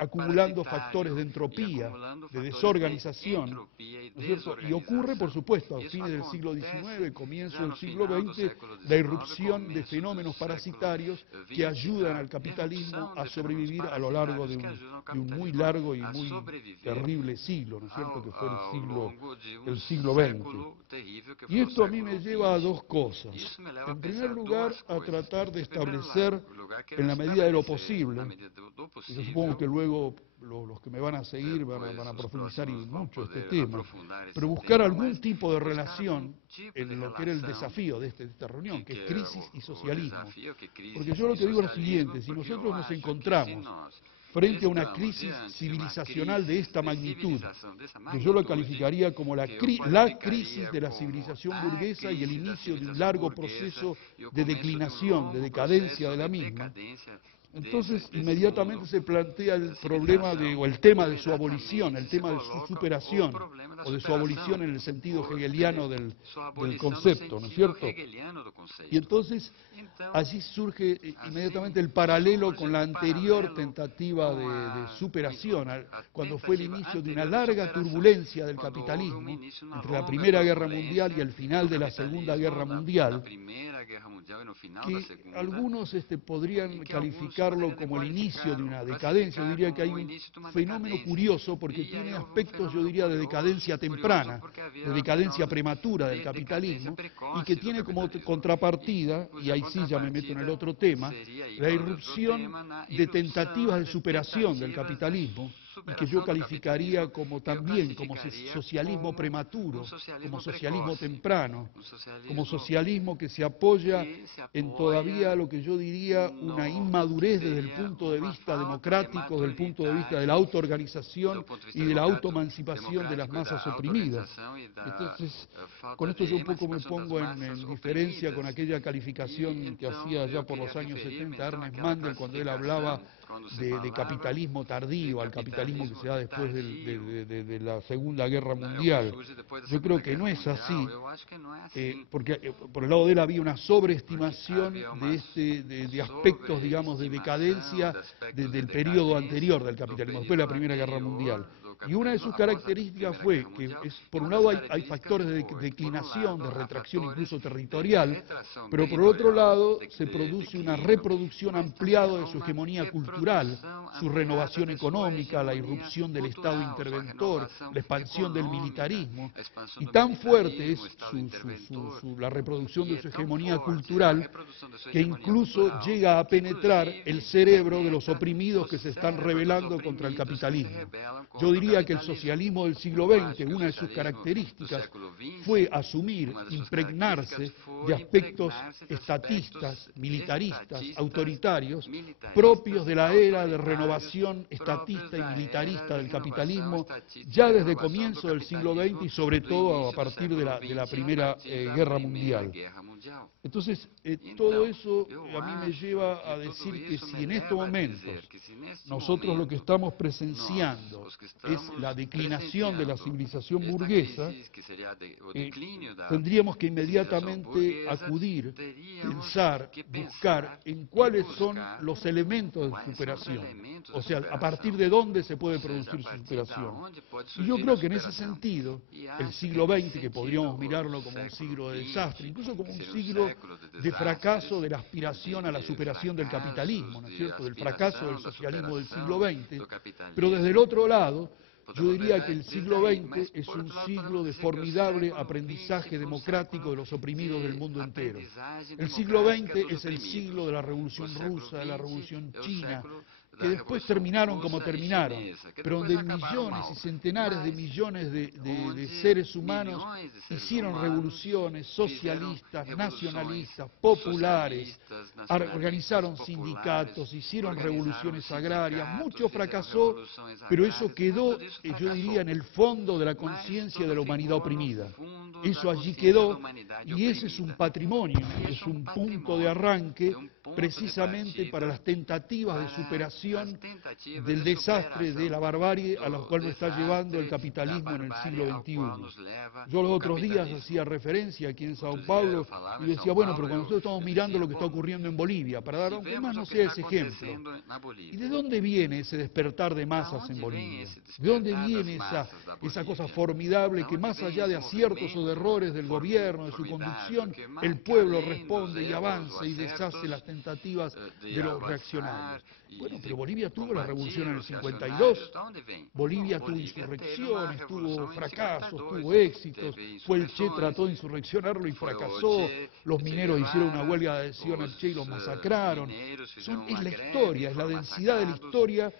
acumulando factores de entropía, de desorganización, ¿no es cierto?, y ocurre, por supuesto, a fines del siglo XIX, comienzo del siglo XX, la irrupción de fenómenos parasitarios que ayudan al capitalismo a sobrevivir a lo largo de un muy largo y muy terrible siglo, ¿no es cierto?, que fue el siglo XX. Y esto a mí me lleva a dos cosas. En primer lugar, a tratar de establecer, en la medida de lo posible, y yo supongo que luego los que me van a seguir van a profundizar mucho este tema, pero buscar algún tipo de relación en lo que era el desafío de esta reunión, que es crisis y socialismo. Porque yo lo que digo es lo siguiente: si nosotros nos encontramos frente a una crisis civilizacional de esta magnitud, que yo lo calificaría como la crisis de la civilización burguesa y el inicio de un largo proceso de declinación, de decadencia de la misma, entonces inmediatamente se plantea el problema o el tema de su abolición, el tema de su superación, o de su abolición en el sentido hegeliano del concepto, ¿no es cierto? Y entonces allí surge inmediatamente el paralelo con la anterior tentativa de superación, cuando fue el inicio de una larga turbulencia del capitalismo entre la Primera Guerra Mundial y el final de la Segunda Guerra Mundial, que algunos podrían calificarlo como el inicio de una decadencia. Yo diría que hay un fenómeno curioso porque tiene aspectos, yo diría, de decadencia temprana, de decadencia prematura del capitalismo, y que tiene como contrapartida, y ahí sí ya me meto en el otro tema, la irrupción de tentativas de superación del capitalismo, y que yo calificaría como también como socialismo prematuro, como socialismo temprano, como socialismo que se apoya en todavía lo que yo diría una inmadurez desde el punto de vista democrático, desde el punto de vista de la autoorganización y de la autoemancipación de las masas oprimidas. Entonces, con esto yo un poco me pongo en diferencia con aquella calificación que hacía ya por los años 70 Ernest Mandel, cuando él hablaba de capitalismo tardío, al capitalismo que se da después de la Segunda Guerra Mundial. Yo creo que no es así, porque por el lado de él había una sobreestimación de aspectos, digamos, de decadencia del periodo anterior del capitalismo, después de la Primera Guerra Mundial. Y una de sus características fue que, por un lado, hay factores de declinación, de retracción incluso territorial, pero por otro lado se produce una reproducción ampliada de su hegemonía cultural, su renovación económica, la irrupción del Estado interventor, la expansión del militarismo, y tan fuerte es la reproducción de su hegemonía cultural que incluso llega a penetrar el cerebro de los oprimidos que se están rebelando contra el capitalismo. Yo diría que el socialismo del siglo XX, una de sus características, fue asumir, impregnarse de aspectos estatistas, militaristas, autoritarios, propios de la era de renovación estatista y militarista del capitalismo, ya desde comienzo del siglo XX y sobre todo a partir de la Primera Guerra Mundial. Entonces, todo eso a mí me lleva a decir que si en estos momentos nosotros lo que estamos presenciando es la declinación de la civilización burguesa, tendríamos que inmediatamente acudir, pensar, buscar en cuáles son los elementos de superación, o sea, a partir de dónde se puede producir su superación. Y yo creo que en ese sentido, el siglo XX, que podríamos mirarlo como un siglo de desastre, incluso como un siglo de fracaso de la aspiración a la superación del capitalismo, ¿no es cierto?, del fracaso del socialismo del siglo XX, pero desde el otro lado, yo diría que el siglo XX es un siglo de formidable aprendizaje democrático de los oprimidos del mundo entero. El siglo XX es el siglo de la Revolución Rusa, de la Revolución China, que después terminaron como terminaron, pero donde millones y centenares de millones de seres humanos hicieron revoluciones socialistas, nacionalistas, populares, organizaron sindicatos, hicieron revoluciones agrarias, mucho fracasó, pero eso quedó, yo diría, en el fondo de la conciencia de la humanidad oprimida. Eso allí quedó, y ese es un patrimonio, es un punto de arranque precisamente para las tentativas de superación explicación del desastre, de la barbarie a la cual nos está llevando el capitalismo en el siglo XXI. Yo los otros días hacía referencia aquí en Sao Paulo y decía, bueno, pero cuando nosotros estamos mirando lo que está ocurriendo en Bolivia, para dar aunque más no sea ese ejemplo, ¿y de dónde viene ese despertar de masas en Bolivia? ¿De dónde viene esa cosa formidable que más allá de aciertos o de errores del gobierno, de su conducción, el pueblo responde y avanza y deshace las tentativas de los reaccionarios? Bueno, pero Bolivia tuvo la revolución en el 52, Bolivia tuvo insurrecciones, tuvo fracasos, tuvo éxitos, fue el Che, trató de insurreccionarlo y fracasó, los mineros hicieron una huelga de adhesión al Che y los masacraron. Es la historia, es la densidad de la historia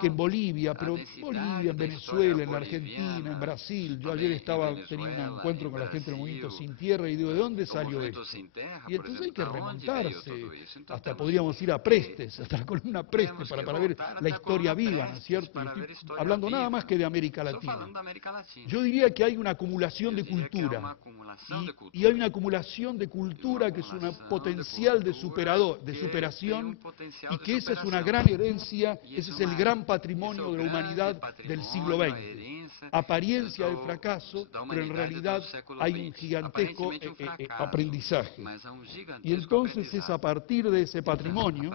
que en Bolivia, pero Bolivia, en Venezuela, en la Argentina, en Brasil. Yo ayer tenía un encuentro con la gente del Movimiento Sin Tierra y digo, ¿de dónde salió esto? Y entonces hay que remontarse, hasta podríamos ir a Prestes, hasta la columna Prestes, para ver la historia viva, ¿no es cierto? Y estoy hablando nada más que de América Latina. Yo diría que hay una acumulación de cultura, y hay una acumulación de cultura que es un potencial de superación, y que esa es una gran herencia, ese es el gran patrimonio de la humanidad del siglo XX. Apariencia de fracaso, pero en realidad hay un gigantesco aprendizaje. Y entonces es a partir de ese patrimonio,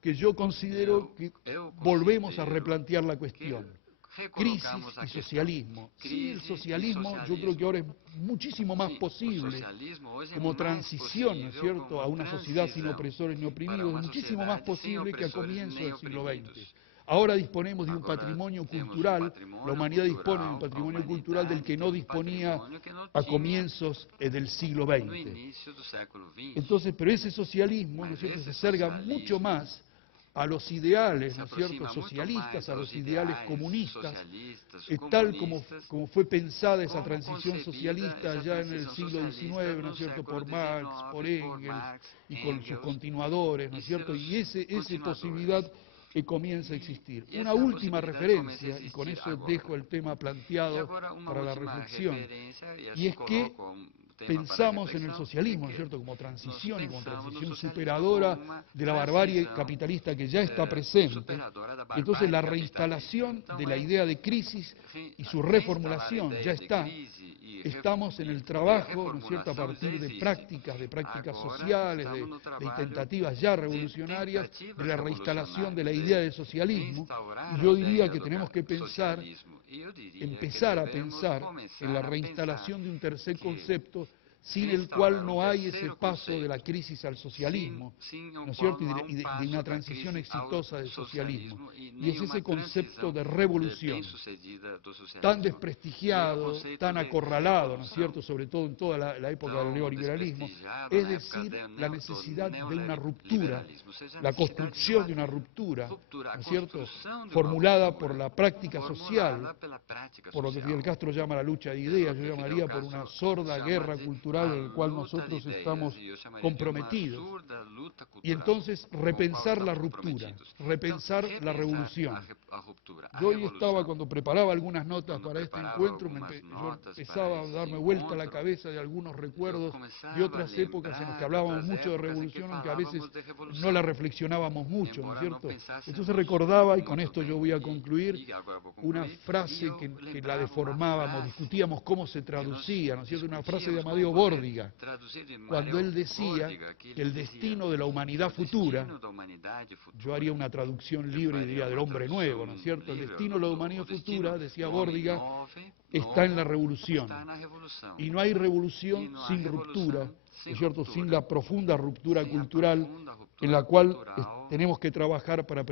que yo considero que volvemos a replantear la cuestión. Crisis y socialismo. Sí, el socialismo yo creo que ahora es muchísimo más posible como transición, ¿no es cierto?, a una sociedad sin opresores ni oprimidos, es muchísimo más posible que a comienzos del siglo XX. Ahora disponemos de un patrimonio cultural, la humanidad dispone de un patrimonio cultural del que no disponía a comienzos del siglo XX. Entonces, pero ese socialismo, ¿no es cierto?, se acerca mucho más a los ideales, ¿no es cierto?, socialistas, a los ideales comunistas, tal como fue pensada esa transición socialista ya en el siglo XIX, ¿no es cierto?, por Marx, por Engels y con sus continuadores, ¿no es cierto?, y esa posibilidad que comienza a existir. Una última referencia, y con eso dejo el tema planteado para la reflexión, y es que pensamos en el socialismo, ¿no es cierto?, como transición y como transición superadora de la barbarie capitalista que ya está presente. Entonces la reinstalación de la idea de crisis y su reformulación ya está. Estamos en el trabajo, ¿no es cierto?, a partir de prácticas sociales, de tentativas ya revolucionarias, de la reinstalación de la idea de socialismo. Y yo diría que tenemos que empezar a pensar en la reinstalación de un tercer concepto sin el cual no hay ese paso de la crisis al socialismo, ¿no es cierto?, y de una transición exitosa del socialismo. Y es ese concepto de revolución, tan desprestigiado, tan acorralado, ¿no es cierto?, sobre todo en toda la época del neoliberalismo, es decir, la necesidad de una ruptura, la construcción de una ruptura, ¿no es cierto?, formulada por la práctica social, por lo que Fidel Castro llama la lucha de ideas, yo llamaría por una sorda guerra cultural en el cual nosotros estamos comprometidos. Y entonces repensar la ruptura, repensar la revolución. Yo hoy estaba, cuando preparaba algunas notas para este encuentro, yo empezaba a darme vuelta la cabeza de algunos recuerdos de otras épocas en las que hablábamos mucho de revolución, aunque a veces no la reflexionábamos mucho, ¿no es cierto? Entonces recordaba, y con esto yo voy a concluir, una frase que la deformábamos, discutíamos cómo se traducía, ¿no es cierto?, una frase de Amadeo Bórdiga, cuando él decía que el destino de la humanidad futura, yo haría una traducción libre y diría del hombre nuevo, ¿no es cierto?, el destino de la humanidad futura, decía Bórdiga, está en la revolución, y no hay revolución sin ruptura, ¿no es cierto?, sin la profunda ruptura cultural en la cual tenemos que trabajar para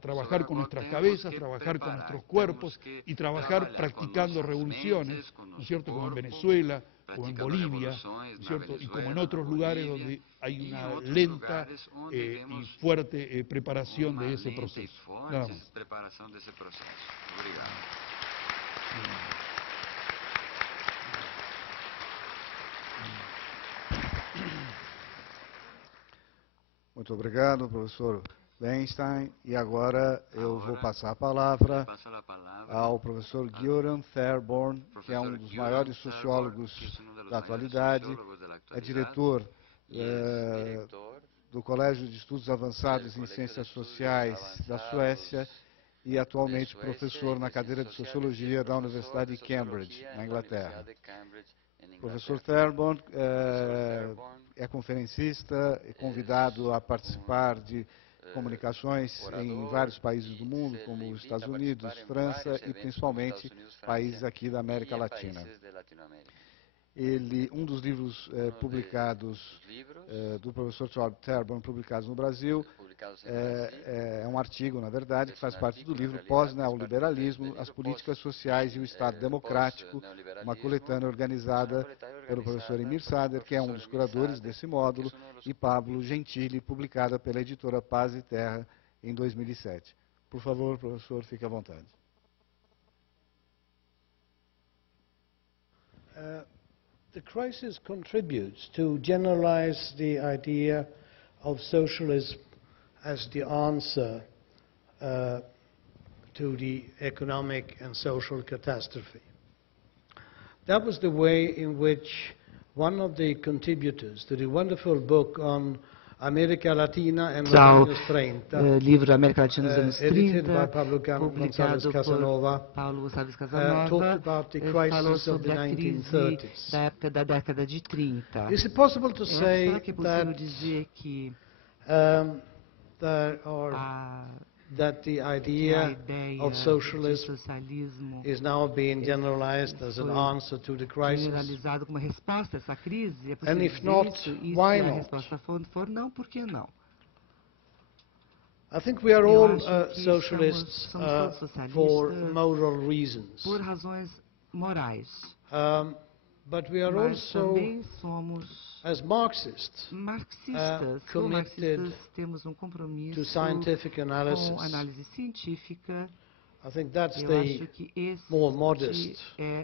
trabajar con nuestras cabezas, trabajar con nuestros cuerpos y trabajar practicando revoluciones, ¿no es cierto?, como en Venezuela, como en Bolivia, ¿no es cierto?, y como en otros lugares donde hay una lenta y fuerte preparación de ese proceso. Nada más. Muito obrigado, professor Weinstein. E agora eu vou passar a palavra ao professor Göran Fairborn, que é um dos maiores sociólogos da atualidade, é diretor do Colégio de Estudos Avançados em Ciências Sociais da Suécia e atualmente professor na cadeira de Sociologia da Universidade de Cambridge, na Inglaterra. O professor Terborn é conferencista e convidado a participar de comunicações em vários países do mundo, como os Estados Unidos, França e principalmente países aqui da América Latina. Um dos livros publicados do professor Terborn, publicados no Brasil, é um artigo, na verdade, que faz parte do livro Pós-Neoliberalismo, as Políticas Sociais e o Estado Democrático, uma coletânea organizada pelo professor Emir Sader, que é um dos curadores desse módulo, e Pablo Gentili, publicada pela editora Paz e Terra em 2007. Por favor, professor, fique à vontade. The crisis contributes to generalize the idea of socialism as the answer to the economic and social catastrophe. That was the way in which one of the contributors to the wonderful book on América Latina and los años 30, livro América Latina nos anos 30, publicado por Paulo Gonçalves Casanova, falou sobre a crise da época da década de 30. Is it possible to say Será que é possível dizer que that the idea of socialism is now being generalized as an answer to the crisis? Generalizado como resposta a essa crise? É possível And if not, isso? E why se a not? resposta for não, por que não? I think we are all acho que socialists somos socialistas for moral reasons. por razões morais. But we are Mas also, também somos as Marxists, marxistas. Como committed marxistas, temos um compromisso to scientific analysis. com análise científica. I think that's Eu the acho que more modest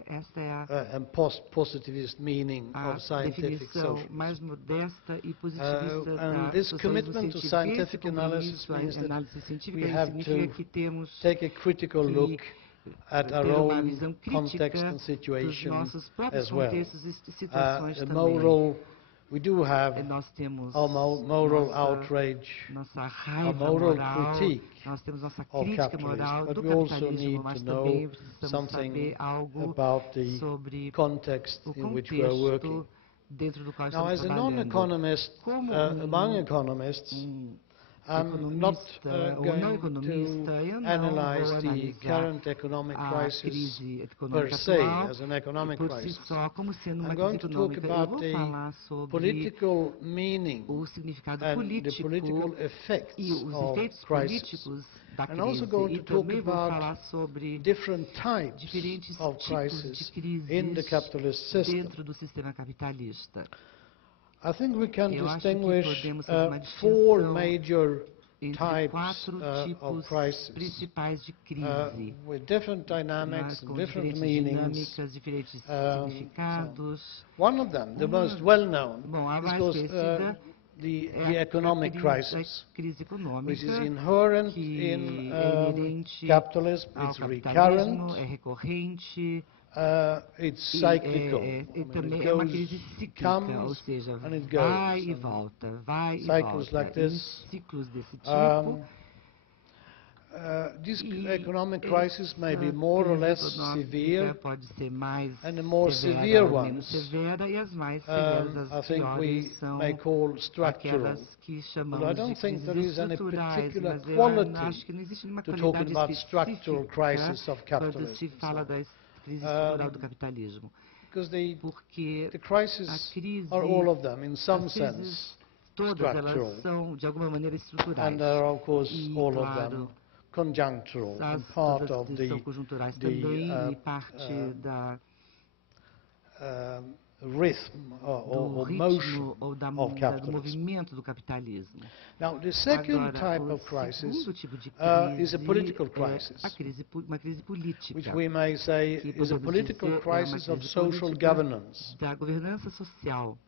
esta é and positivist meaning a of scientific definição socialism. mais modesta e positivista And da this socialismo commitment to científico. Esse scientific analysis compromisso means à that análise we científica have significa to que temos take a critical que look at our ter uma own visão context crítica and dos situation nossos próprios as well. contextos e situações The também. moral, we do have Nós temos our moral outrage, nossa raiva moral moral, critique nós temos nossa of crítica capitalism, moral but do we also capitalismo, need mas to também know precisamos something saber algo about the sobre context o in which we are working. contexto dentro do qual Now, estamos as a trabalhando. non-economist, Como among economists, I'm not economista ou não going economista, to eu não analyze vou the analisar current economic a crisis crise per econômica se atual as an economic por si crisis. só como sendo uma I'm going crise to talk econômica. Eu about vou the falar sobre political meaning o significado and the político political effects e os of efeitos crisis. políticos da I'm also crise. going E to talk também vou about falar sobre different types diferentes of tipos de crisis crises in the capitalist system. dentro do sistema capitalista. I think we can Eu acho que distinguish podemos fazer uma four distinção major entre types quatro of tipos crisis principais de crise, with different dynamics and com different diferentes meanings. dinâmicas, diferentes so significados. one of them, the most well-known, Bom, a is mais called conhecida the economic crisis, a crise econômica, which is inherent que in é inerente capitalism. ao It's capitalismo, recurrent. é recorrente, It's e cyclical. e também it é uma goes, crise cíclica, ou comes, seja, and it vai goes. e volta, vai e Cycles volta. like this. Em ciclos desse tipo, This e economic crisis may be essa more or crise less econômica severe, pode ser mais and the more severa severe ou menos ones, severa, e as mais severas, I as think we piores, são may call structural. aquelas que But I chamamos don't de think there crises is any estruturais, particular mas eu quality acho que não existe nenhuma to qualidade talking about structural específica crisis of quando capitalism. se fala da crise estrutural do capitalismo, Because porque the a crises crise, are all of them, in some as crises sense, todas structural. elas são de alguma maneira estruturais. and there are, of course, E, all of claro, them conjunctural and as part todas of que the são conjunturais também e parte da rhythm do or ritmo motion ou of do capitalism. movimento do capitalismo. Now, the second Agora, type o of crisis, segundo tipo de crise is a political é crisis, uma crise política, which we may say que is a podemos political dizer é uma crisis of crise social política governance, da governança social,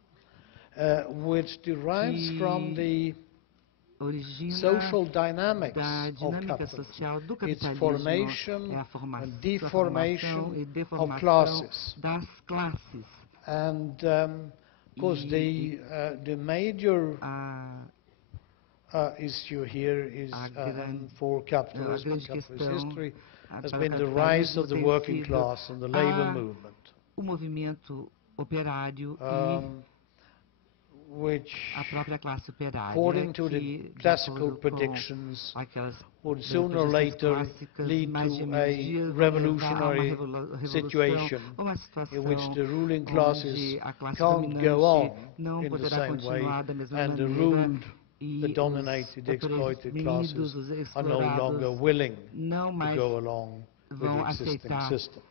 which derives from the origina social dynamics da of dinâmica capitalism, social do its capitalismo, formation é a and formação deformation e of deformação classes. das classes. And of course, the major issue here is for capitalism and capitalist history has been the capitalismo rise of the tem working sido class and the labor movement, o movimento operário which, a própria classe operária, according to the que, de classical acordo com predictions, aquelas would sooner or projeções later clássicas, lead mais de to menos a dias vão levar a uma revolutionary revolução, situation uma in situação which the ruling classes onde a classe can't dominante go on não in the poderá same way, continuar da mesma and the maneira, ruled, e the dominated, exploited classes os are no longer willing não to mais go along with vão the existing aceitar system.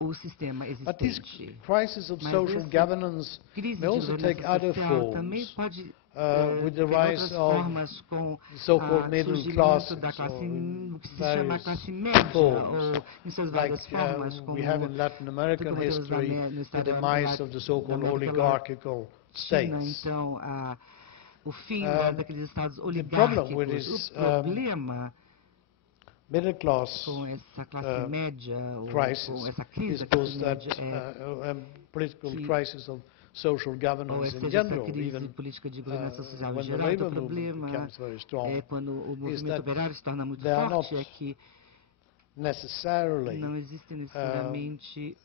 o sistema But this existente. crisis of Mas social essa governance crise may de also take governança other social também forms, pode with the ter rise outras of formas com so-called o middle surgimento classes, da classe, or o que se chama various classe média, forms, ou em suas like várias formas, como we have in Latin American como temos history, no the estado demise of the so-called da América oligarchical Latina, states. então, o fim daqueles estados problem with oligárquicos. this, O problema middle class com essa classe média, ou crisis com essa crise is da classe both that média, political que- crisis of social ou governance in seja, essa general, crise even política de governança social em when the geral. Então, labor o movement problema becomes very strong, é quando o is movimento that operário se torna muito they are forte, not é que necessarily não existe necessariamente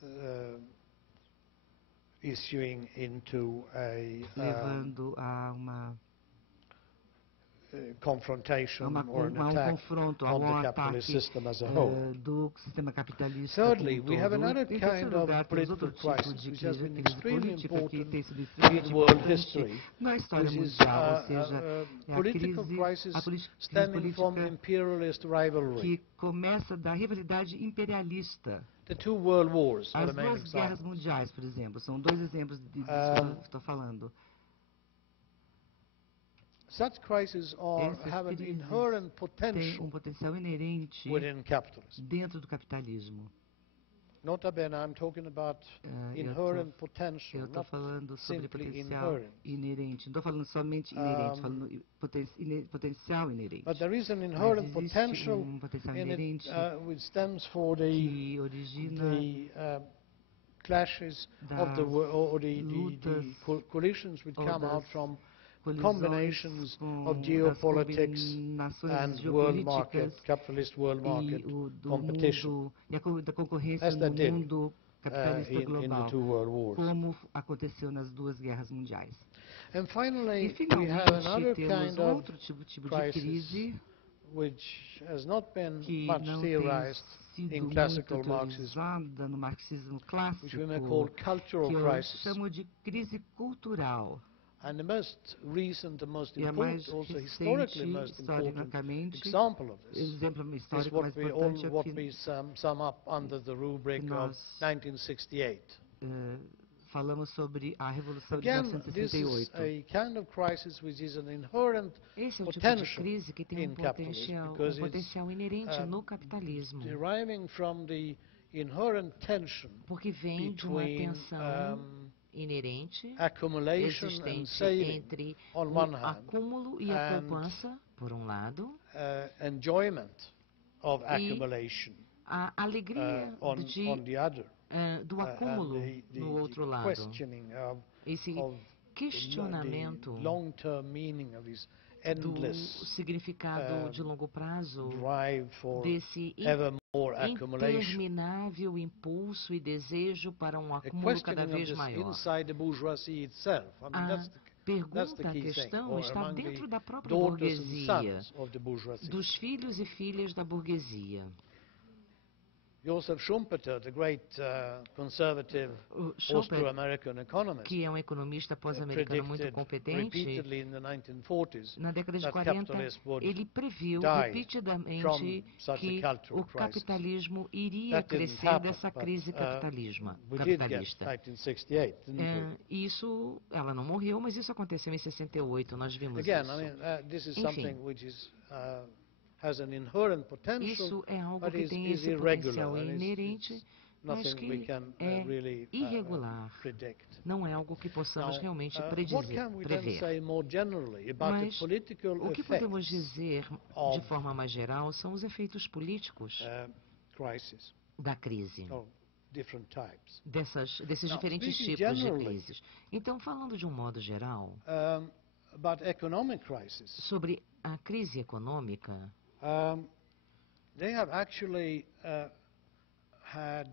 issuing into a levando a uma confrontation or an a um attack confronto, a on um the capitalist ataque system as a whole. do sistema capitalista Thirdly, como we have todo. another Em terceiro kind of lugar, temos outro political tipo crisis de which has crise been política extremely que important tem sido in extremamente world importante history, na história which is mundial, ou seja, é a political crise crisis stemming from política imperialist rivalry. que começa da rivalidade imperialista. The two world wars are As the main duas guerras example. mundiais, por exemplo, são dois exemplos disso que eu estou falando. Such crises have an crises inherent Tem potential potencial inerente within capitalism. dentro do capitalismo. Nota bene, I'm talking about inherent Eu potential, estou not falando sobre simply potencial inherent. inerente. Não estou falando somente inerente, falando potencial inerente. But there is an Mas inherent existe potential potencial in it, inerente which stems for the que origina clashes of the or the collisions which come out from combinations of geopolitics and world market, capitalist world market competition, da concorrência as they no did mundo capitalista in the global, two world wars. como aconteceu nas duas guerras mundiais. And finally, E we have another finalmente temos kind of outro tipo de crisis crise which has not been que much não theorized tem sido in muito classical Marxism, teorizada no marxismo which clássico, we may call cultural que eu crisis. chamo de crise cultural. And the most recent, the most E a important, mais also historically recente, most important historicamente, example of this exemplo is histórico mais importante é what que we sum up under the rubric of nós 1968. falamos sobre a Revolução Again, de this is 1968. a kind of crisis which is an inherent Esse é um tipo de potential crise que tem in capitalism, because it's potencial inerente no capitalismo, deriving from the inherent tension porque vem de uma between tensão inerente accumulation and existente saving entre on o one hand acúmulo e a and poupança, por um lado, enjoyment of e accumulation a alegria on the other. do acúmulo no outro lado. Questioning Esse of questionamento the long-term meaning of this do endless significado de longo prazo drive for desse ever more accumulation. interminável impulso e desejo para um A acúmulo cada questioning of vez this maior. inside the bourgeoisie itself. I mean, A that's the pergunta, a key thing. questão Or está among dentro the da própria daughters and burguesia, sons of the bourgeoisie. dos filhos e filhas da burguesia. Joseph Schumpeter, the great conservative Austro-American economist, que é um economista pós-americano muito competente, repeatedly in the 1940s, na década de that 40, capitalism would ele previu die repetidamente from such que a cultural o capitalismo iria That didn't crescer happen, dessa but, crise we did get capitalista. 1968, didn't we? Isso, ela não morreu, mas isso aconteceu em 68, nós vimos Again, isso. I mean, this is Enfim, something which is has an inherent potential, isso é algo but que is tem esse irregular, potencial and inerente, mas nothing we que can é really irregular. predict. Não é algo que possamos Now, realmente what can we then prever. say more generally about Mas the political o que podemos effects dizer of de forma mais geral são os efeitos políticos crisis da crise, of different types? desses Now, diferentes speaking tipos de generally, crises. Então, falando de um modo geral, about economic crisis, sobre a crise econômica, they have actually had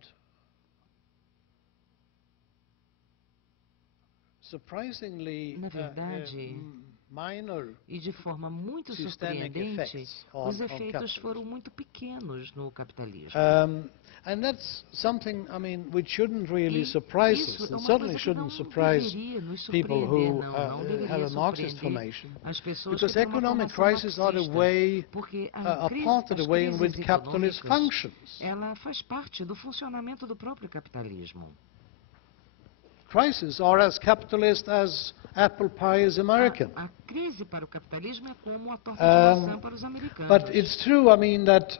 surprisingly na verdade, minor e de forma muito surpreendente, os efeitos foram muito pequenos no capitalismo. And that's something, I mean, which shouldn't really surprise us. It certainly shouldn't surprise people who have a Marxist formation, because economic crises are the way, a part of the way in which capitalism functions. Ela faz parte do funcionamento do próprio capitalismo. Crises are as capitalist as apple pie is American. A crise para o capitalismo é como a torta de maçã para os americanos. But it's true, I mean, that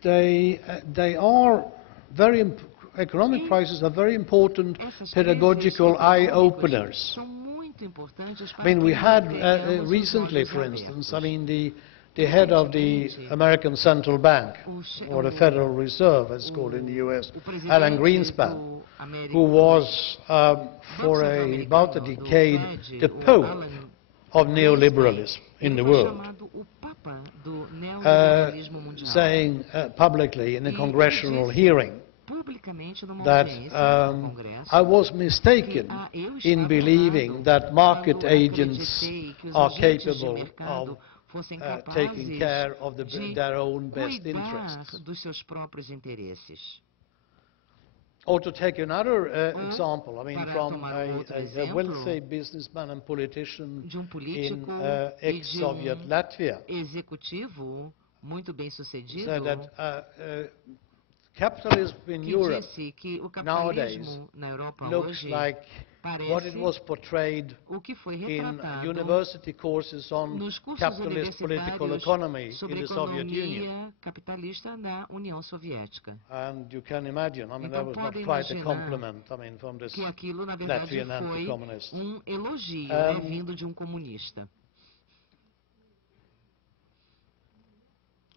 they are very economic crises are very important pedagogical eye-openers. São muito importantes I para mean, we had recently, olhos for abertos. instance, I mean, the head of the American Central Bank, or the Federal Reserve, as it's called in the U.S., Alan Greenspan, who was, for about a decade, the Pope of neoliberalism in the world, saying publicly in a congressional hearing that I was mistaken in believing that market agents are capable of taking care of their own best interests. dos seus próprios interesses. Or to take another example, I mean, from a wealthy businessman and politician in ex-Soviet Latvia, Executivo muito bem sucedido, said that capitalism in Europe disse que o nowadays capitalismo na Europa looks hoje like what it was portrayed o que foi in retratado university courses on nos cursos capitalist political universitários economy sobre in the Soviet Union. economia capitalista na União Soviética. And you can imagine, I mean, that Então was not pode quite a imaginar compliment, I mean, from this que aquilo, na verdade, Latvian foi anti-communist. elogio, vindo de comunista.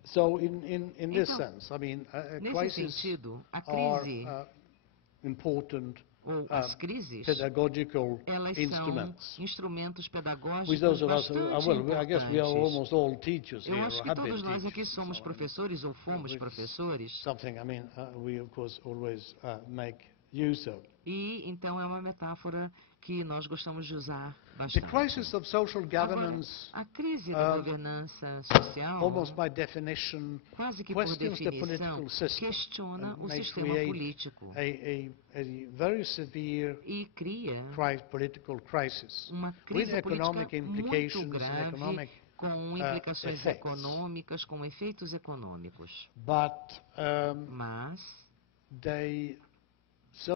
So in this sense, I mean, Nesse crises sentido, a are crise important ou as crises, pedagogical elas instruments. são instrumentos pedagógicos With those of us, bastante well, I guess we are importantes. almost all teachers Eu here, acho or que have been todos nós aqui teachers. somos So, professores ou fomos professores, something, I mean, we of course always make use of. e então é uma metáfora que nós gostamos de usar The bastante. crisis of social Agora, governance, a crise da governança social, almost by definition, quase que por questions the definição, political system questiona o may sistema create político a very severe e cria political crisis uma with crise economic política muito implications and grave, economic com implicações effects. econômicas, com efeitos econômicos. But Mas they